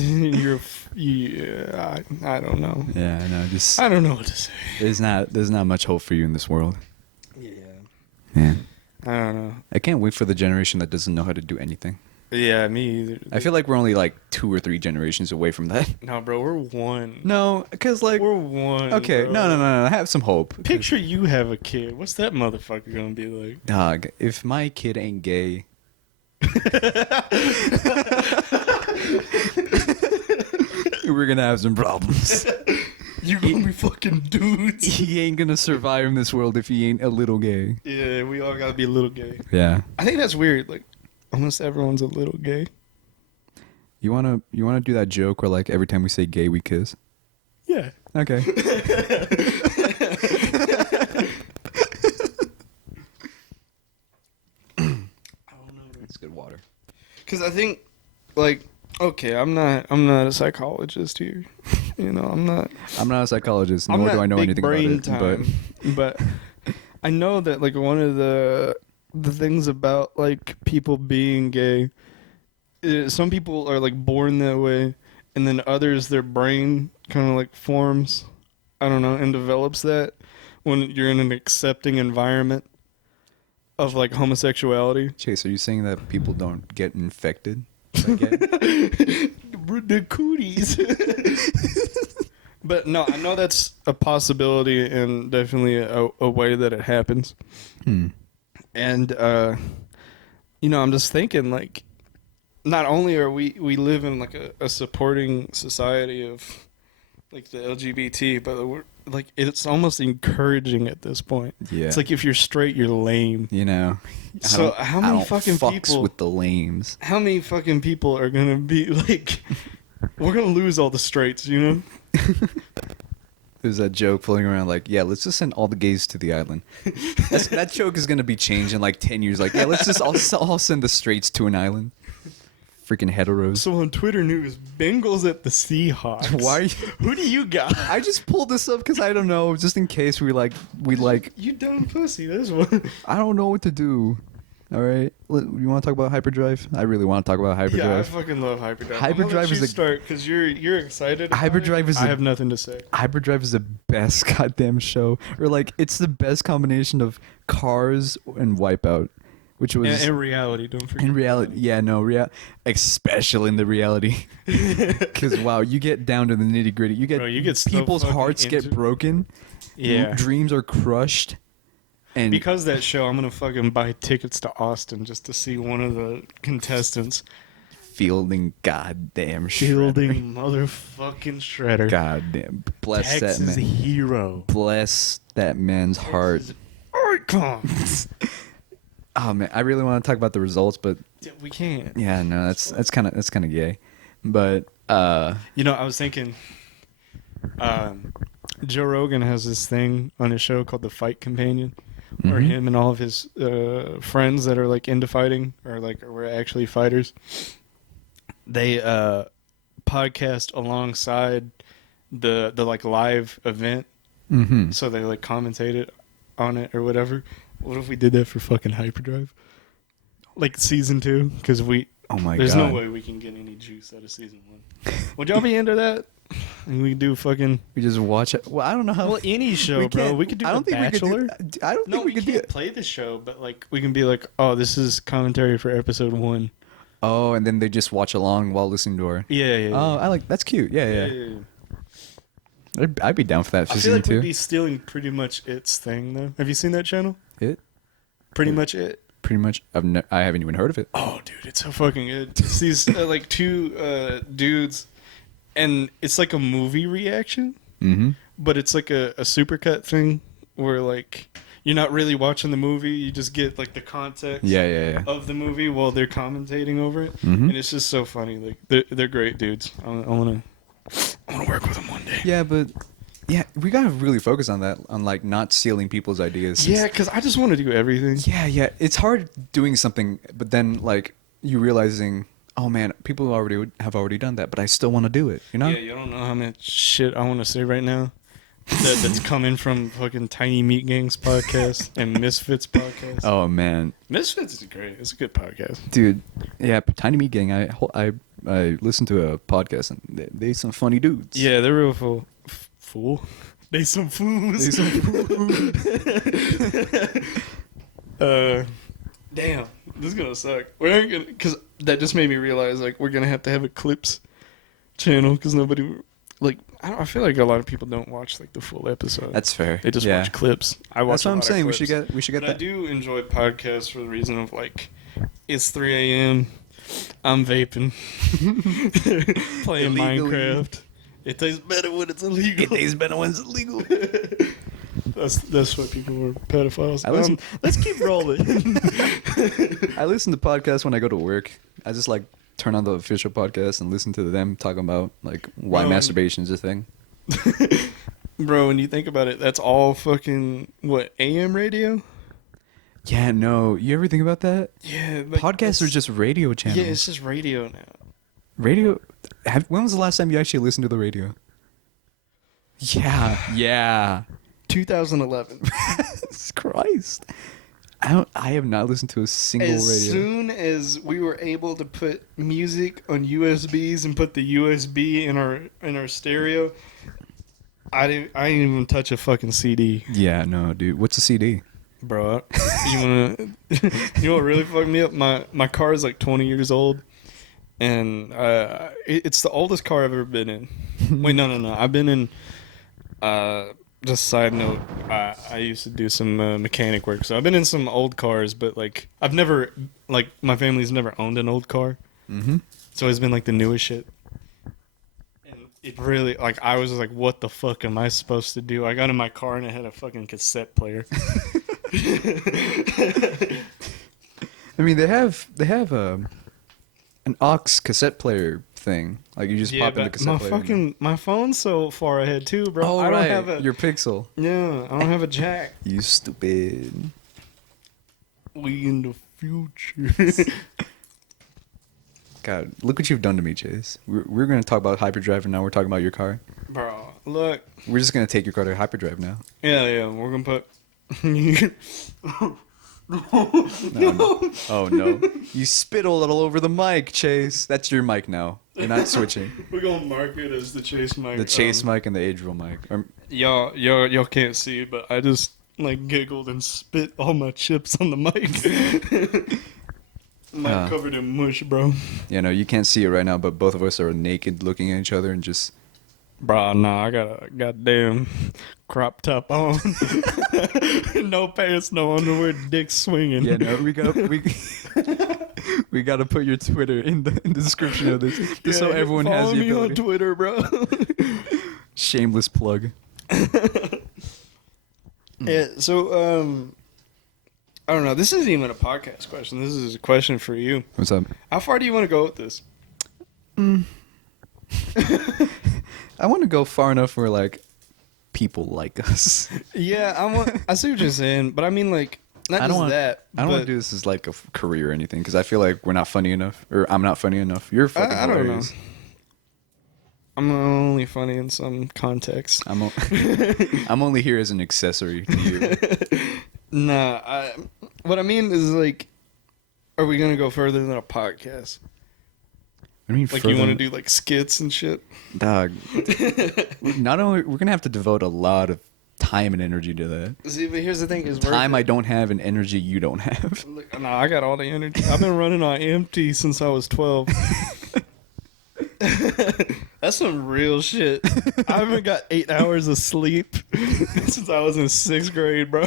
don't know. Yeah, I know. Just I don't know what to say. there's not much hope for you in this world. Yeah. Yeah. I don't know. I can't wait for the generation that doesn't know how to do anything. Yeah, me either. I feel like we're only like 2 or 3 generations away from that. No, bro, we're one. No, because like We're one. okay, bro. no, have some hope. Picture you have a kid. What's that motherfucker gonna be like? Dog, if my kid ain't gay, we're gonna have some problems. You gonna be fucking dudes. He ain't gonna survive in this world if he ain't a little gay. Yeah, we all gotta be a little gay. Yeah. I think that's weird. Like, almost everyone's a little gay. You wanna do that joke where like every time we say gay we kiss? Yeah. Okay. It's good water. Because I think, like, okay, I'm not a psychologist here. You know, I'm not a psychologist, nor do I know big anything about brain it. time, but I know that like one of the things about like people being gay is some people are like born that way, and then others their brain kind of like forms, I don't know, and develops that when you're in an accepting environment of like homosexuality. Chase, are you saying that people don't get infected? by gay? The cooties. But no, I know that's a possibility and definitely a way that it happens. And, you know, I'm just thinking, like, not only are we live in, like, a supporting society of, like, the LGBT, but we're, like, it's almost encouraging at this point. Yeah. It's like if you're straight, you're lame. You know. So how many fucking fucks people with the lames? How many fucking people are gonna be like, we're gonna lose all the straights, you know? There's that joke floating around like, yeah, let's just send all the gays to the island. That joke is gonna be changed in like 10 years. Like, yeah, let's just all send the straights to an island. Freaking heteros. So on Twitter news, Bengals at the Seahawks. Why? Who do you got? I just pulled this up because I don't know, just in case we You dumb pussy. This one. I don't know what to do. All right, you want to talk about hyperdrive? I really want to talk about hyperdrive. Yeah, I fucking love hyperdrive. Hyperdrive is a start because you're excited. About Hyperdrive it. is I have nothing to say. Hyperdrive is the best goddamn show, or like it's the best combination of Cars and Wipeout, which was In reality, don't forget. in reality. Yeah, no, especially in the reality, because wow, you get down to the nitty gritty. You get so people's fucking hearts get into- broken. Yeah. Dreams are crushed, and Because of that show, I'm gonna fucking buy tickets to Austin just to see one of the contestants fielding goddamn fielding motherfucking Shredder. goddamn bless Texas that man. hero. Bless that man's heart. Icons. Oh man, I really want to talk about the results, but We can't. yeah, no, that's kind of gay. But You know, I was thinking, Joe Rogan has this thing on his show called The Fight Companion, where Mhm. him and all of his friends that are like into fighting or like were actually fighters, they podcast alongside the like live event, mhm. so they like commentated on it or whatever. What if we did that for fucking Hyperdrive, like season 2? Because Oh my there's god. no way we can get any juice out of season 1. Would y'all be into that? And we do fucking We just watch it. Well, I don't know how. any show, bro. can't- We could do I don't The think Bachelor. we could do. I don't No, think we we could do can't it. play the show, but like we can be like, oh, this is commentary for episode 1. Oh, and then they just watch along while listening to our. Yeah. Oh, I like that's cute. Yeah. I'd be down for that for I feel season like we'd 2. be stealing pretty much its thing, though. Have you seen that channel? It Pretty much it. pretty much. I haven't even heard of it. Oh, dude, it's so fucking good. It's these like two dudes, and it's like a movie reaction, Mm-hmm. but it's like a supercut thing where like you're not really watching the movie, you just get like the context Yeah. of the movie while they're commentating over it, Mm-hmm. and it's just so funny. Like they're great dudes. I wanna work with them one day. Yeah, but yeah, we gotta really focus on that, on like not stealing people's ideas. Yeah, because I just want to do everything. Yeah. It's hard doing something, but then like you realizing, oh man, people have already done that, but I still want to do it. You know? Yeah, you don't know how much shit I want to say right now. That's coming from fucking Tiny Meat Gangs podcast and Misfits podcast. Oh man, Misfits is great. It's a good podcast. dude. Yeah, Tiny Meat Gang. I listened to a podcast and they some funny dudes. Yeah, they're real fool. They some fools. They some Damn, this is gonna suck. We're not gonna, because that just made me realize like we're gonna have a clips channel because nobody like. I feel like a lot of people don't watch like the full episode. That's fair. They just yeah. watch clips. I watch. That's what a I'm lot of saying. We clips. should get But that. I do enjoy podcasts for the reason of like, it's 3 a.m. I'm vaping, playing Illegally. Minecraft. It tastes better when it's illegal. It tastes better when it's illegal. That's what people were pedophiles. I listen- Let's keep rolling. I listen to podcasts when I go to work. I just like turn on the official podcast and listen to them talking about like why masturbation is a thing. Bro, when you think about it, that's all fucking what, AM radio? Yeah, no. You ever think about that? Yeah, like, Podcasts are just radio channels. Yeah, it's just radio now. Radio. When was the last time you actually listened to the radio? Yeah. 2011. Christ. I have not listened to a single As radio. soon as we were able to put music on USBs and put the USB in our stereo, I didn't even touch a fucking CD. Yeah, no, dude. What's a CD? Bro, you know what really fucked me up? My car is like 20 years old, and it's the oldest car I've ever been in. Wait, no. I've been in. Just side note, I used to do some mechanic work, so I've been in some old cars, but like I've never, like my family's never owned an old car, Mm-hmm. so it's been like the newest shit. And it really, like, I was like, what the fuck am I supposed to do? I got in my car and it had a fucking cassette player. I mean, they have an aux cassette player thing. Like you just pop in the cassette player. My phone's so far ahead too, bro. Oh, I don't right. have Your Pixel. I don't have a jack. You stupid. We in the future. God, look what you've done to me, Chase. We're going to talk about hyperdrive, and now we're talking about your car. Bro, look. We're just going to take your car to hyperdrive now. Yeah, we're gonna put. No. Oh, no. You spit all over the mic, Chase. That's your mic now. You're not switching. We're gonna mark it as the Chase mic. The Chase mic and the Adriel mic. Y'all can't see it, but I just like giggled and spit all my chips on the mic. Mic covered in mush, bro. Yeah, no, you can't see it right now, but both of us are naked looking at each other and just... Bro, nah, I got a goddamn crop top on. No pants, no underwear, dick swinging. Yeah, no, we got to put your Twitter in the description of this, just so everyone has the Follow me on ability. Twitter, bro. Shameless plug. Yeah, so I don't know. This isn't even a podcast question. This is a question for you. What's up? How far do you want to go with this? I want to go far enough where like people like us. Yeah, I see what you're saying, but I mean like not I don't just want that. I don't want but to do this as like a career or anything because I feel like we're not funny enough, or I'm not funny enough. You're fucking I don't know. hilarious. I'm only funny in some contexts. I'm only here as an accessory to you. Nah, what I mean is like, are we gonna go further than a podcast? I mean, Like you want to do like skits and shit? dog. Not only we're gonna have to devote a lot of time and energy to that. See, but here's the thing: is Time I don't have and energy you don't have. Nah, I got all the energy. I've been running on empty since I was 12. That's some real shit. I haven't got 8 hours of sleep since I was in 6th grade, bro.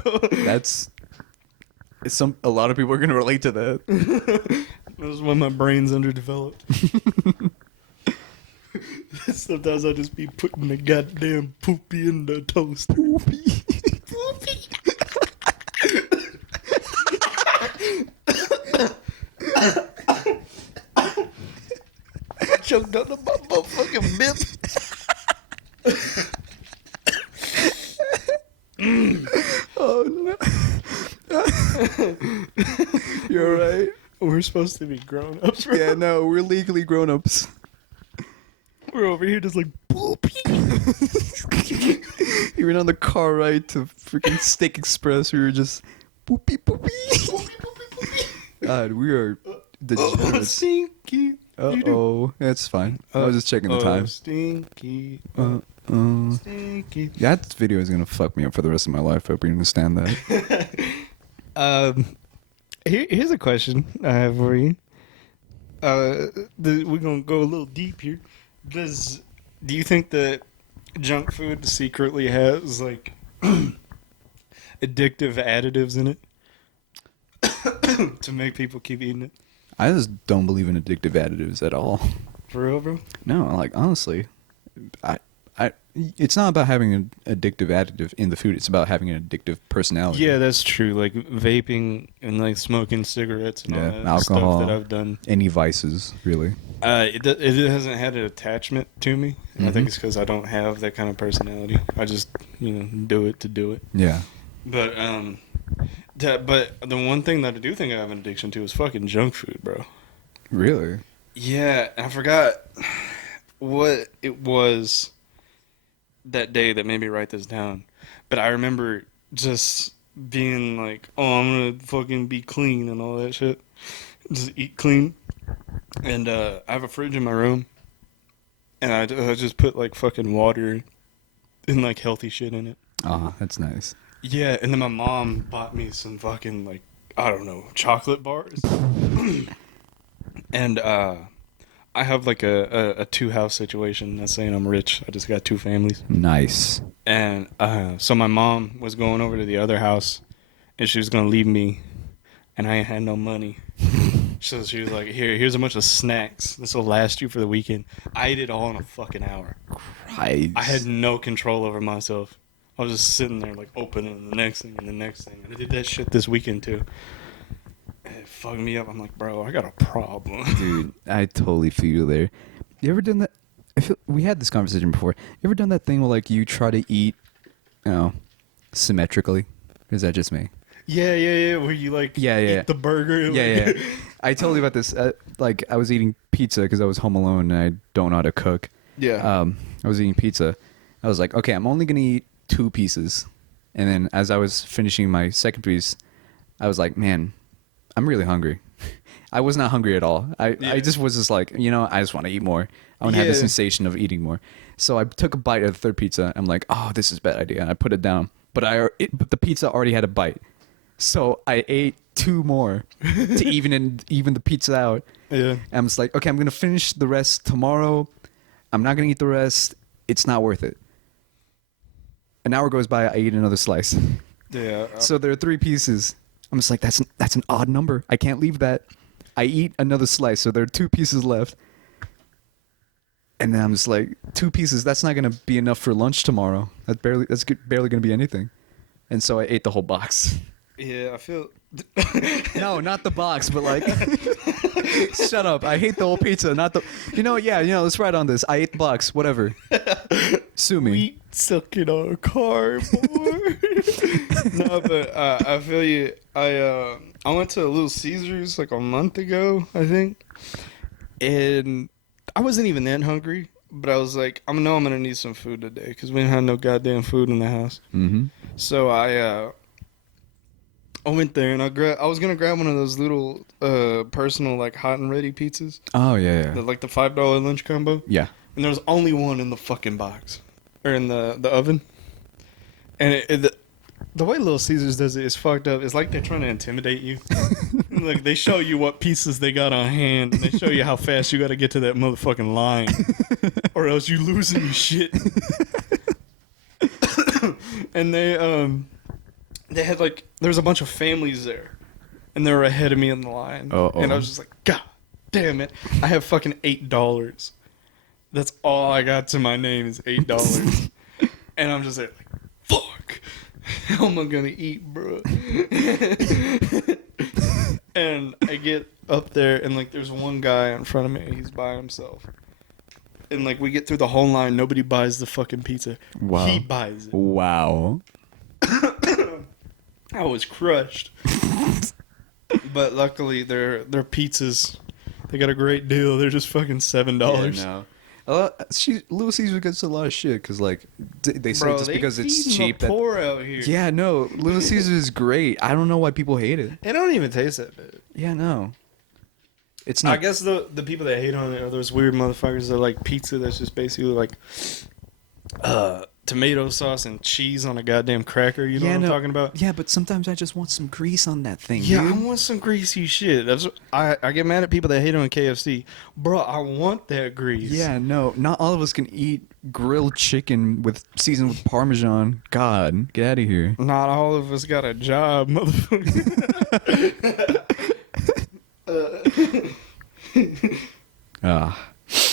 A lot of people are gonna relate to that. That was when my brain's underdeveloped. Sometimes I'll just be putting the goddamn poopy in the toast. Poopy. Choked on the motherfucking bip. Oh no. You're right. We're supposed to be grown ups, bro. Yeah, no, we're legally grown-ups. We're over here just like poopy. You went on the car ride to freaking Steak Express. We were just poopy. God, we are degenerates. Stinky. Uh-oh. That's fine. I was just checking the time. Stinky. Stinky. That video is going to fuck me up for the rest of my life. I hope you understand that. Here's a question I have for you. We're gonna go a little deep here. Do you think that junk food secretly has like addictive additives in it to make people keep eating it? I just don't believe in addictive additives at all. For real, bro? No, like, honestly, it's not about having an addictive additive in the food. It's about having an addictive personality. Yeah, that's true. Like vaping and like smoking cigarettes and all that alcohol, stuff that I've done. Any vices, really. It hasn't had an attachment to me. And I think it's because I don't have that kind of personality. I just, do it to do it. Yeah. But but the one thing that I do think I have an addiction to is fucking junk food, bro. Really? Yeah, and I forgot what it was that day that made me write this down. But I remember just being like, oh, I'm gonna fucking be clean and all that shit. Just eat clean. And I have a fridge in my room. And I just put like fucking water and like healthy shit in it. Oh, that's nice. Yeah, and then my mom bought me some fucking like, I don't know, chocolate bars. And I have like a two-house situation. Not saying I'm rich. I just got two families. Nice. And so my mom was going over to the other house, and she was gonna leave me, and I ain't had no money. So she was like, here's a bunch of snacks. This will last you for the weekend. I ate it all in a fucking hour. Christ. I had no control over myself. I was just sitting there like opening the next thing and the next thing. And I did that shit this weekend too. It fucked me up. I'm like, bro, I got a problem. Dude, I totally feel you there. You ever done that? I feel we had this conversation before. You ever done that thing where like you try to eat, symmetrically? Or is that just me? Yeah. Where you like eat the burger. Yeah. I told you about this. Like I was eating pizza because I was home alone and I don't know how to cook. Yeah. I was eating pizza. I was like, okay, I'm only gonna eat 2 pieces. And then as I was finishing my second piece, I was like, man, I'm really hungry. I was not hungry at all. I just was just like, I just want to eat more. I want to have the sensation of eating more. So I took a bite of the third pizza. I'm like, oh, this is a bad idea. And I put it down. But the pizza already had a bite. So I ate 2 more to even the pizza out. Yeah. And I'm just like, okay, I'm going to finish the rest tomorrow. I'm not going to eat the rest. It's not worth it. An hour goes by, I eat another slice. Yeah. So there are 3 pieces. I'm just like, that's an odd number. I can't leave that. I eat another slice, so there are 2 pieces left. And then I'm just like, 2 pieces, that's not going to be enough for lunch tomorrow. That's barely going to be anything. And so I ate the whole box. Yeah, I feel... No, not the box, but like... Shut up. I hate the whole pizza, not the... let's write on this. I ate the box, whatever. Sue me. We suck in our cardboard. No, but I feel you. I went to Little Caesars like a month ago, I think. And I wasn't even that hungry, but I was like, I'm going to need some food today because we didn't have no goddamn food in the house. Mm-hmm. So I went there and I was gonna grab one of those little personal like hot and ready pizzas. Oh yeah. Like the $5 lunch combo. Yeah. And there was only one in the fucking box or in the oven. And the way Little Caesars does it is fucked up. It's like they're trying to intimidate you. Like they show you what pieces they got on hand, and they show you how fast you got to get to that motherfucking line, or else you losing your shit. And they had like there was a bunch of families there, and they were ahead of me in the line. Uh-oh. And I was just like, God damn it! I have fucking $8, That's all I got to my name is $8. And I'm just like, fuck. How am I gonna eat, bro? And I get up there and like there's one guy in front of me, he's by himself. And like we get through the whole line, nobody buys the fucking pizza. Wow. He buys it. Wow. I was crushed. But luckily their pizzas, they got a great deal. They're just fucking $7. Yeah, no. Little Caesar gets a lot of shit because, like, they say just because it's cheap. The poor out here. Yeah, no, Little Caesar is great. I don't know why people hate it. It don't even taste that bad. Yeah, no. It's not. I guess the people that hate on it are those weird motherfuckers that like pizza that's just basically like tomato sauce and cheese on a goddamn cracker. You know what I'm talking about? Yeah, but sometimes I just want some grease on that thing. Yeah, dude. I want some greasy shit. That's I get mad at people that hate on KFC. Bro, I want that grease. Yeah, no, not all of us can eat grilled chicken with seasoned with Parmesan. God, get out of here. Not all of us got a job, motherfucker.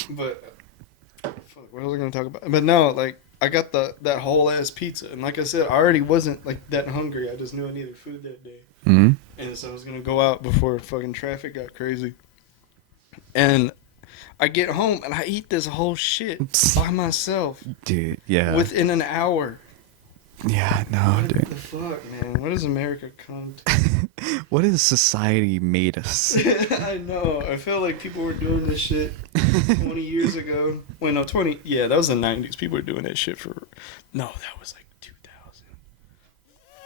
But fuck, what was I gonna talk about? But no, like I got that whole ass pizza, and like I said, I already wasn't like that hungry. I just knew I needed food that day, and so I was gonna go out before fucking traffic got crazy. And I get home and I eat this whole shit by myself, dude. Yeah, within an hour. Yeah, no, What dude. the fuck, man? What has America come to? What has society made us? I know. I feel like people were doing this shit 20 years ago. Wait, no, 20. Yeah, that was the 90s. People were doing that shit for. No, that was like 2000.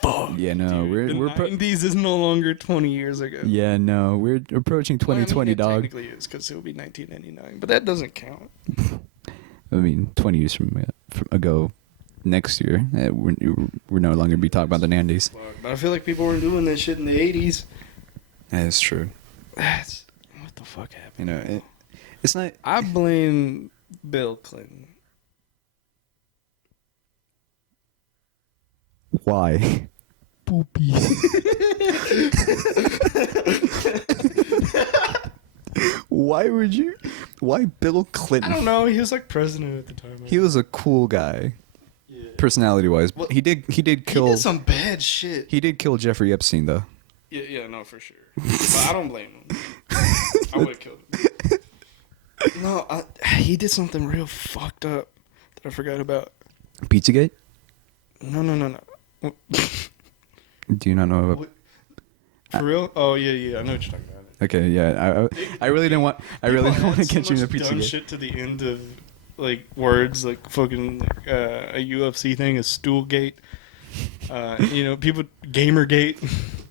Fuck. Yeah, no, dude. we're The 90s is no longer 20 years ago. yeah, no, we're approaching 2020, well, I mean, dog. Technically, is because it will be 1999, but that doesn't count. I mean, 20 years from ago. Next year, we're no longer be talking about the Nandies. But I feel like people were doing that shit in the 80s. That is true. What the fuck happened? You know, it's not. I blame Bill Clinton. Why? Poopy. Why would you? Why Bill Clinton? I don't know. He was like president at the time. He was a cool guy. Personality-wise, well, he did kill. He did some bad shit. He did kill Jeffrey Epstein, though. Yeah, no, for sure. But I don't blame him. I would have killed him. No, he did something real fucked up that I forgot about. Pizzagate? No. Do you not know about? What? For real? Oh yeah. I know what you're talking about. Okay, yeah. I really didn't want. I really don't want to get you in the Done Pizzagate. shit to the end of like words like fucking a UFC thing, a stoolgate. People Gamergate.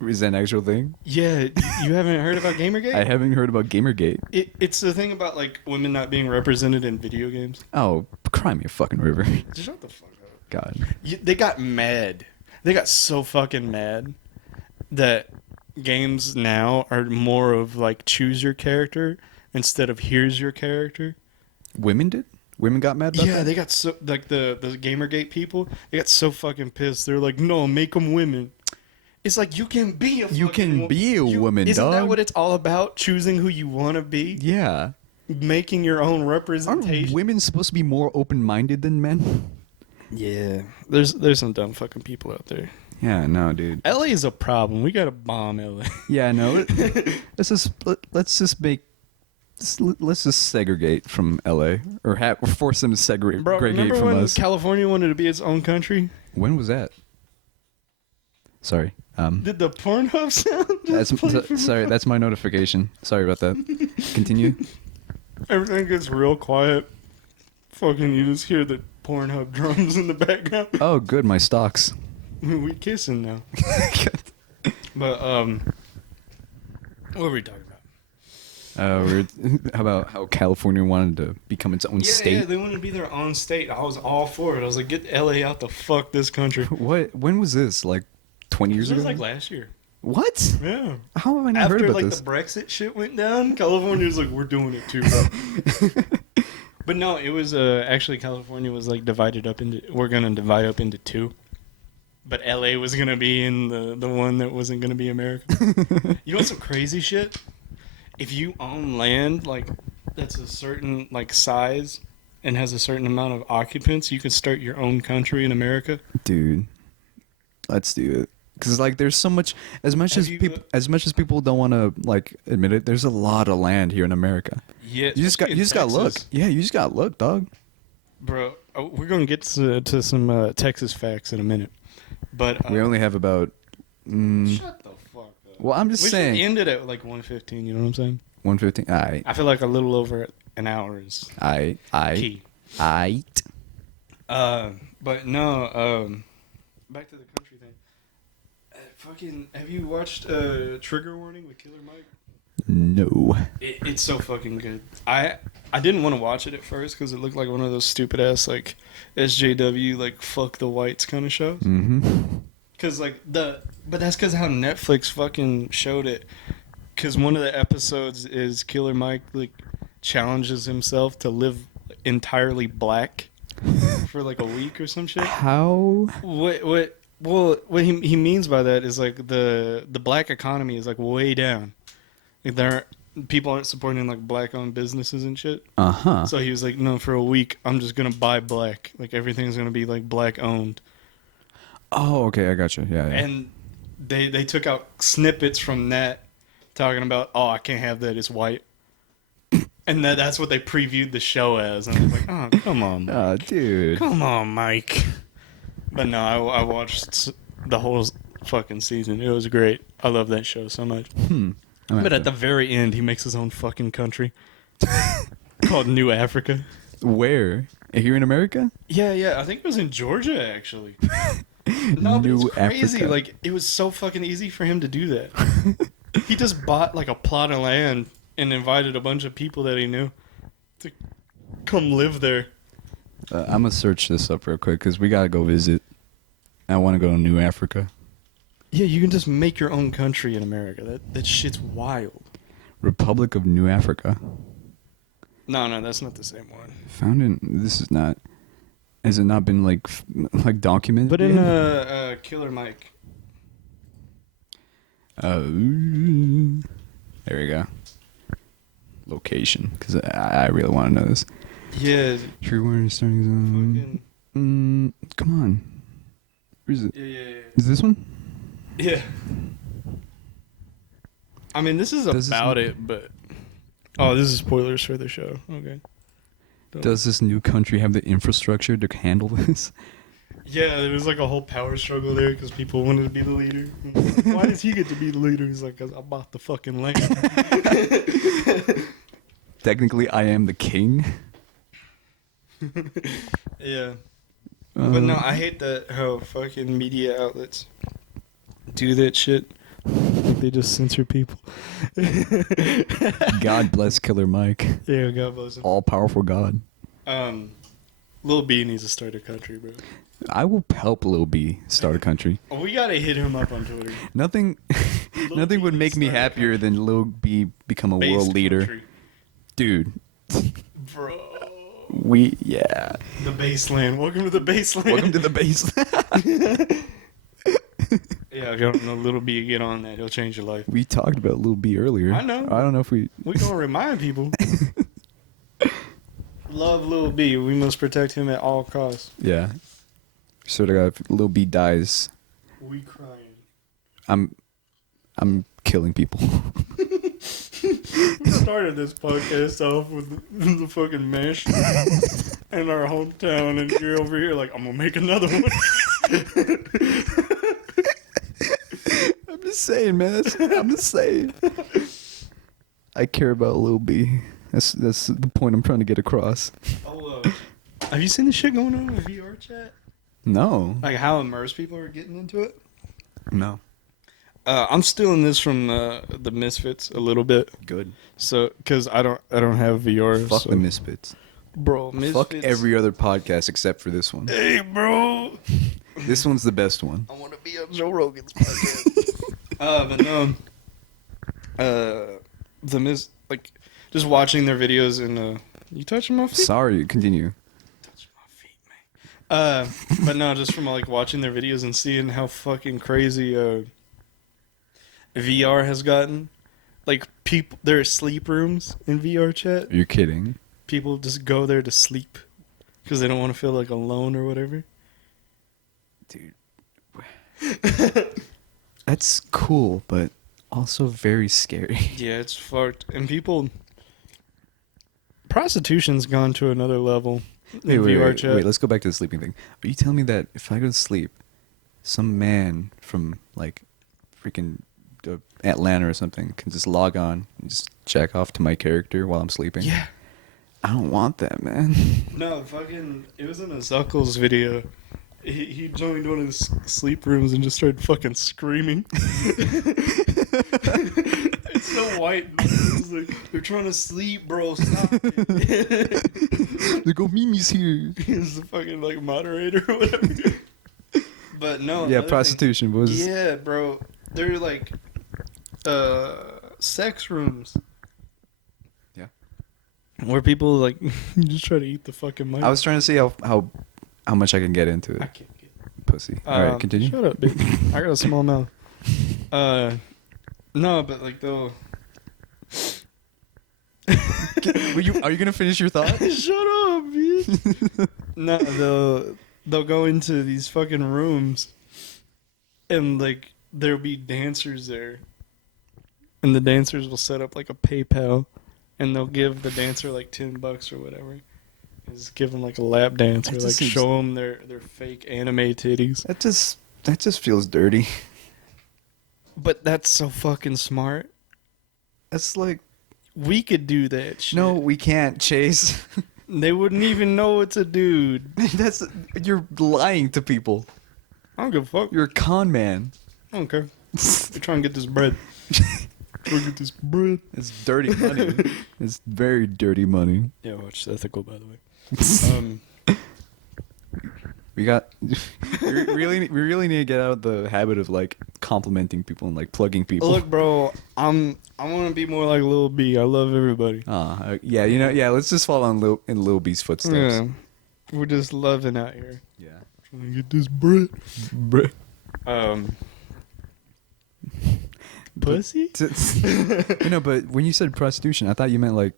Is that an actual thing? Yeah, you haven't heard about Gamergate? I haven't heard about Gamergate. It's the thing about like women not being represented in video games. Oh, cry me a fucking river. Just shut the fuck up. God. They got mad. They got so fucking mad that games now are more of like choose your character instead of here's your character. Women did? Women got mad about that? Yeah, they got so like the Gamergate people. They got so fucking pissed. They're like, no, make them women. It's like you can be a woman, isn't dog. That dog. what it's all about? Choosing who you want to be, Yeah. making your own representation. Aren't women supposed to be more open-minded than men? Yeah, there's some dumb fucking people out there. Yeah, no, dude. LA is a problem. We gotta bomb LA. Yeah, no. Let's just segregate from LA or force them to segregate Bro, remember from when us. California wanted to be its own country? When was that? Sorry. Did the Pornhub sound? Sorry, that's my notification. Sorry about that. Continue. Everything gets real quiet. Fucking, you just hear the Pornhub drums in the background. Oh, good, my stocks. We kissing now. But what were we talking about? How about how California wanted to become its own state? Yeah, they wanted to be their own state. I was all for it. I was like, get LA out the fuck this country. What? When was this? Like 20 years It was ago? like last year. What? Yeah. How have I not After heard about like this? the Brexit shit went down, California was like, we're doing it too, bro. But no, it was actually California was like we're gonna divide up into two. But LA was gonna be in the one that wasn't gonna be America. You know what's some crazy shit? If you own land like that's a certain like size and has a certain amount of occupants, you can start your own country in America. Dude, let's do it. Because like, there's so much. As much as people don't want to like admit it, there's a lot of land here in America. Yeah, You just got look. Yeah, you just got look, dog. bro. We're gonna get to some Texas facts in a minute, but We only have about. shut the fuck up. Well, I'm just We saying. should end it at like 1:15. You know what I'm saying? 115. Aight. I feel like a little over an hour is key. Aight. But no. Back to the country thing. Fucking, have you watched Trigger Warning with Killer Mike? No. It's so fucking good. I didn't want to watch it at first because it looked like one of those stupid ass like SJW like fuck the whites kind of shows. Mm-hmm. Cause like but that's cause how Netflix fucking showed it. Cause one of the episodes is Killer Mike like challenges himself to live entirely black for like a week or some shit. How? What he means by that is like the black economy is like way down. Like people aren't supporting like black owned businesses and shit. Uh-huh. So he was like, no, for a week I'm just gonna buy black. Like everything's gonna be like black owned. Oh, okay, I got you. Yeah, yeah. And they took out snippets from that talking about, oh, I can't have that, it's white. And that's what they previewed the show as. And I was like, oh, come on, Mike. Oh, dude. Come on, Mike. But no, I watched the whole fucking season. It was great. I love that show so much. But at the very end, he makes his own fucking country called New Africa. Where? Here in America? Yeah. I think it was in Georgia, actually. No, but New it's crazy. Africa. Like, it was so fucking easy for him to do that. He just bought like a plot of land and invited a bunch of people that he knew to come live there. I'm gonna search this up real quick because we gotta go visit. I want to go to New Africa. Yeah, you can just make your own country in America. That shit's wild. Republic of New Africa. No, that's not the same one. Found in. This is not. Has it not been like documented? But in Killer Mike. There we go. Location, because I really want to know this. Yeah. Tree warning starting zone. Come on. Where is it? Yeah. Is this one? Yeah. I mean, this is about it, but... Oh, this is spoilers for the show. Okay. Does this new country have the infrastructure to handle this? Yeah, there was like a whole power struggle there because people wanted to be the leader. Why does he get to be the leader? He's like, because I bought the fucking land. Technically, I am the king. Yeah. But no, I hate that how fucking media outlets do that shit. Like they just censor people. God bless Killer Mike. Yeah, God bless him. All powerful God. Lil B needs to start a country, bro. I will help Lil B start a country. Oh, we gotta hit him up on Twitter. Nothing would make me happier than Lil B become a world leader. Country. Dude. Bro. Yeah. The baseland. Welcome to the baseland. Welcome to the base. Yeah, if you don't know Little B, get on that. He'll change your life. We talked about Lil B earlier. I know. I don't know if we... We gonna remind people. Love Lil B. We must protect him at all costs. Yeah. Sort of got, if Lil B dies, We crying. I'm killing people. We started this podcast off with the fucking mesh in our hometown, and you're over here like, I'm gonna make another one. I'm just saying, man. I'm just saying. I care about Lil B. That's the point I'm trying to get across. Oh, have you seen the shit going on with VR chat? No. Like how immersed people are getting into it? No. I'm stealing this from the Misfits a little bit. Good. So, because I don't have VR. Fuck so. the Misfits. Bro, Misfits. Fuck every other podcast except for this one. Hey, bro. This one's the best one. I want to be on Joe Rogan's podcast. But no. Like, just watching their videos and, you touching my feet? Sorry, continue. Touching my feet, man. But no, just from, like, watching their videos and seeing how fucking crazy, VR has gotten. Like, there are sleep rooms in VR chat. You're kidding. People just go there to sleep. Because they don't want to feel like alone or whatever. Dude. That's cool, but also very scary. Yeah, it's fucked. And people... Prostitution's gone to another level in VR chat. Wait, let's go back to the sleeping thing. Are you telling me that if I go to sleep, some man from, like, freaking Atlanta or something can just log on and just jack off to my character while I'm sleeping? Yeah. I don't want that, man. No, fucking... It was in a Zuckles video. He joined one of the sleep rooms and just started fucking screaming. It's so white. It's like, they're trying to sleep, bro. Stop it. They go, Mimi's here. He's the fucking, like, moderator or whatever. But no. Yeah, prostitution was... Yeah, bro. They're, like, sex rooms. Yeah. Where people, like, just try to eat the fucking mic. I was trying to see how much I can get into I it. can't get Pussy. All right, continue. Shut up, bitch. I got a small mouth. No, but like they'll. Are you gonna finish your thought? Shut up, bitch. No, they'll go into these fucking rooms, and like there'll be dancers there, and the dancers will set up like a PayPal, and they'll give the dancer like $10 or whatever. Just give them like a lap dance, or like show them their fake anime titties. That just feels dirty. But that's so fucking smart. That's like, We could do that shit. no, we can't, Chase. They wouldn't even know it's a dude. You're lying to people. I don't give a fuck. You're a con man. I don't care. We're trying to get this bread. Trying to get this bread. It's dirty money. It's very dirty money. Yeah, watch it's ethical, by the way. We really need to get out of the habit of like complimenting people and like plugging people. Look, bro, I want to be more like Lil B. I love everybody. Yeah, let's just follow in Lil B's footsteps. Yeah, we're just loving out here. Yeah. Trying to get this bread. Pussy? But when you said prostitution, I thought you meant like...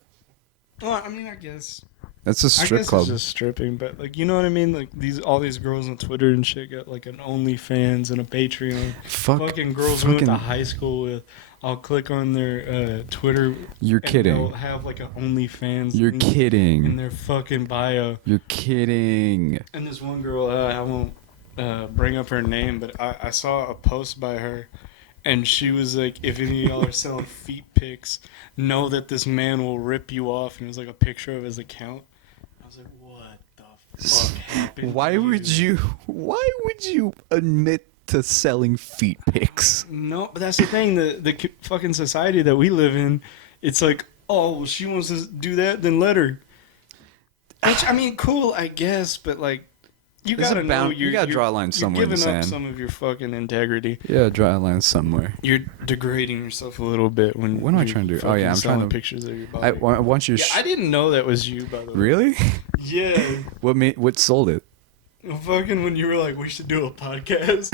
Well, I mean, I guess... That's a strip club. It's just stripping, but like, you know what I mean? Like all these girls on Twitter and shit got like an OnlyFans and a Patreon. Fucking girls we went to high school with. I'll click on their Twitter. You're kidding. They'll have like an OnlyFans. You're kidding. In their fucking bio. You're kidding. And this one girl, I won't bring up her name, but I saw a post by her. And she was like, if any of y'all are selling feet pics, know that this man will rip you off. And it was like a picture of his account. I was like, what the fuck happened? Why would you admit to selling feet pics? No, but that's the thing. The fucking society that we live in, it's like, oh, well, she wants to do that, then let her. Which, I mean, cool, I guess, but like, you gotta know you gotta draw a line somewhere in the sand. You're giving up some of your fucking integrity. Yeah, draw a line somewhere. You're degrading yourself a little bit when. What am I trying to do? Oh yeah, I'm trying to pictures of your body. I want you. I didn't know that was you, by the way. Really? Yeah. What sold it? Fucking when you were like, we should do a podcast.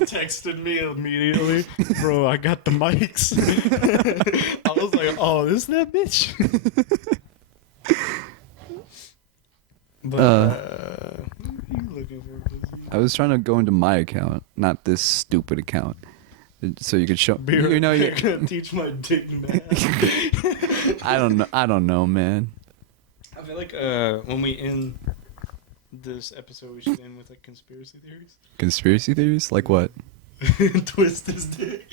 Texted me immediately, bro. I got the mics. I was like, oh, this is that bitch. But what are you looking for, pussy? I was trying to go into my account, not this stupid account, so you could show. You're gonna teach my dick math. I don't know, man. I feel like when we end this episode, we should end with like conspiracy theories. Conspiracy theories? Like what? Twist his dick.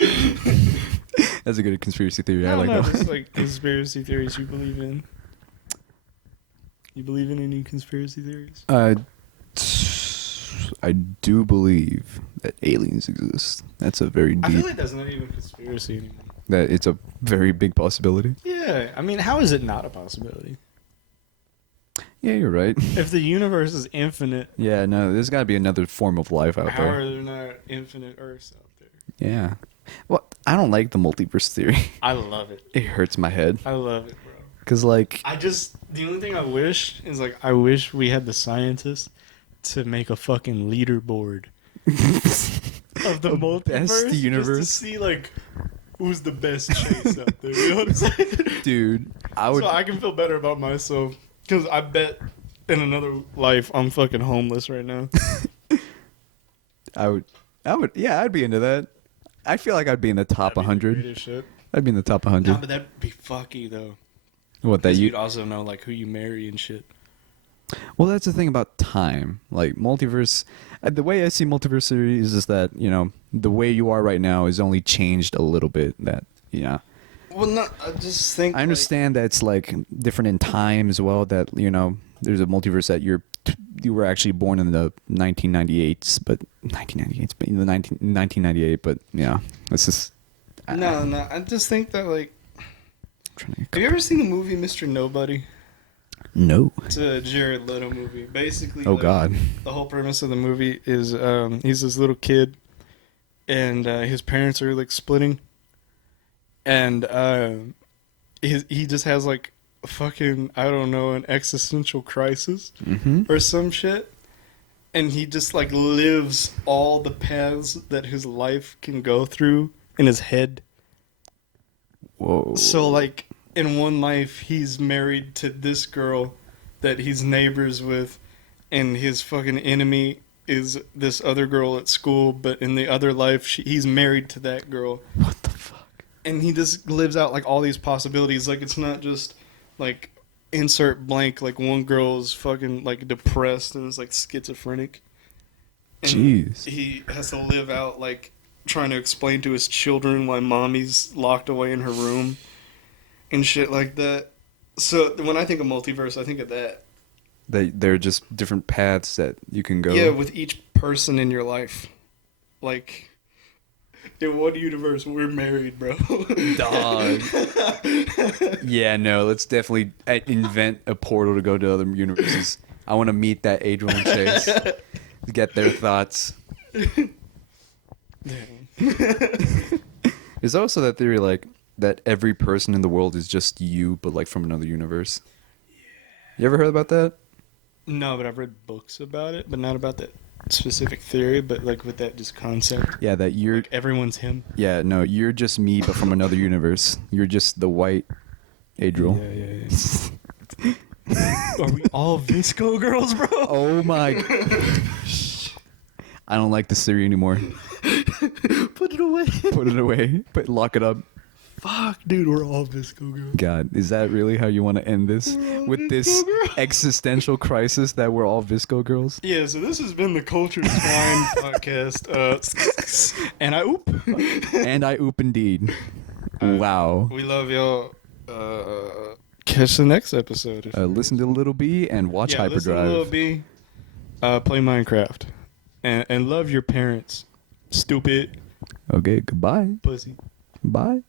That's a good conspiracy theory. I don't like know, that. just like conspiracy theories you believe in. You believe in any conspiracy theories? I do believe that aliens exist. That's a very deep. I feel like that's not even conspiracy anymore. That it's a very big possibility. Yeah, I mean, how is it not a possibility? Yeah, you're right. If the universe is infinite, Yeah, no, there's got to be another form of life out how there. are there not infinite Earths out there? Yeah. Well, I don't like the multiverse theory. I love it. It hurts my head. I love it, bro. Cause like The only thing I wish is like I wish we had the scientists to make a fucking leaderboard of the multiverse, best universe. just to see like who's the best chase out there. You know what I'm saying? dude, I would. So I can feel better about myself because I bet in another life, I'm fucking homeless right now. I would, yeah, I'd be into that. I feel like I'd be in the top That'd be the 100. greatest shit. I'd be in the top No, 100. but that'd be fucky though. What that Because you? you'd also know like who you marry and shit. Well, that's the thing about time. Like multiverse, the way I see multiverse series is that the way you are right now is only changed a little bit. Well, no, I just think I understand that it's like different in time as well. That there's a multiverse that you were actually born in the 1998s, but 1998s, but in the 1998. But yeah, it's just No, I just think that like. trying Have to, you ever seen the movie Mr. Nobody? no. It's a Jared Leto movie. Basically, Oh like, God. the whole premise of the movie is he's this little kid, and his parents are like splitting, and he just has like a fucking I don't know an existential crisis Mm-hmm. or some shit, and he just like lives all the paths that his life can go through in his head. Whoa. So like in one life he's married to this girl that he's neighbors with, and his fucking enemy is this other girl at school, but in the other life he's married to that girl. What the fuck? And he just lives out like all these possibilities. Like it's not just like insert blank, like one girl is fucking like depressed and is like schizophrenic. And Jeez. he has to live out like trying to explain to his children why mommy's locked away in her room and shit like that. So when I think of multiverse, I think of that. They're just different paths that you can go. Yeah, with each person in your life. Like, in one universe, we're married, bro. Dog. Yeah, no, let's definitely invent a portal to go to other universes. I want to meet that Adriel and Chase. Get their thoughts. There's also that theory, like, that every person in the world is just you, but, like, from another universe. Yeah. You ever heard about that? No, but I've read books about it, but not about that specific theory, but, like, with that just concept. Yeah, that you're... Like, everyone's him. Yeah, no, you're just me, but from another universe. You're just the white Adriel. Yeah. Are we all Visco girls, bro? Oh, my... I don't like this theory anymore. Put it away. Put it away. Lock it up. Fuck, dude, we're all Visco girls. God, is that really how you want to end this? With this Visco girls. existential crisis that we're all Visco girls? Yeah, so this has been the Cultured Swine podcast. And I oop. And I oop indeed. Wow. We love y'all. Catch the next episode. Listen to Little B and watch Listen to Hyperdrive. Lil B. Play Minecraft. And love your parents. Stupid Okay, goodbye. pussy. Bye.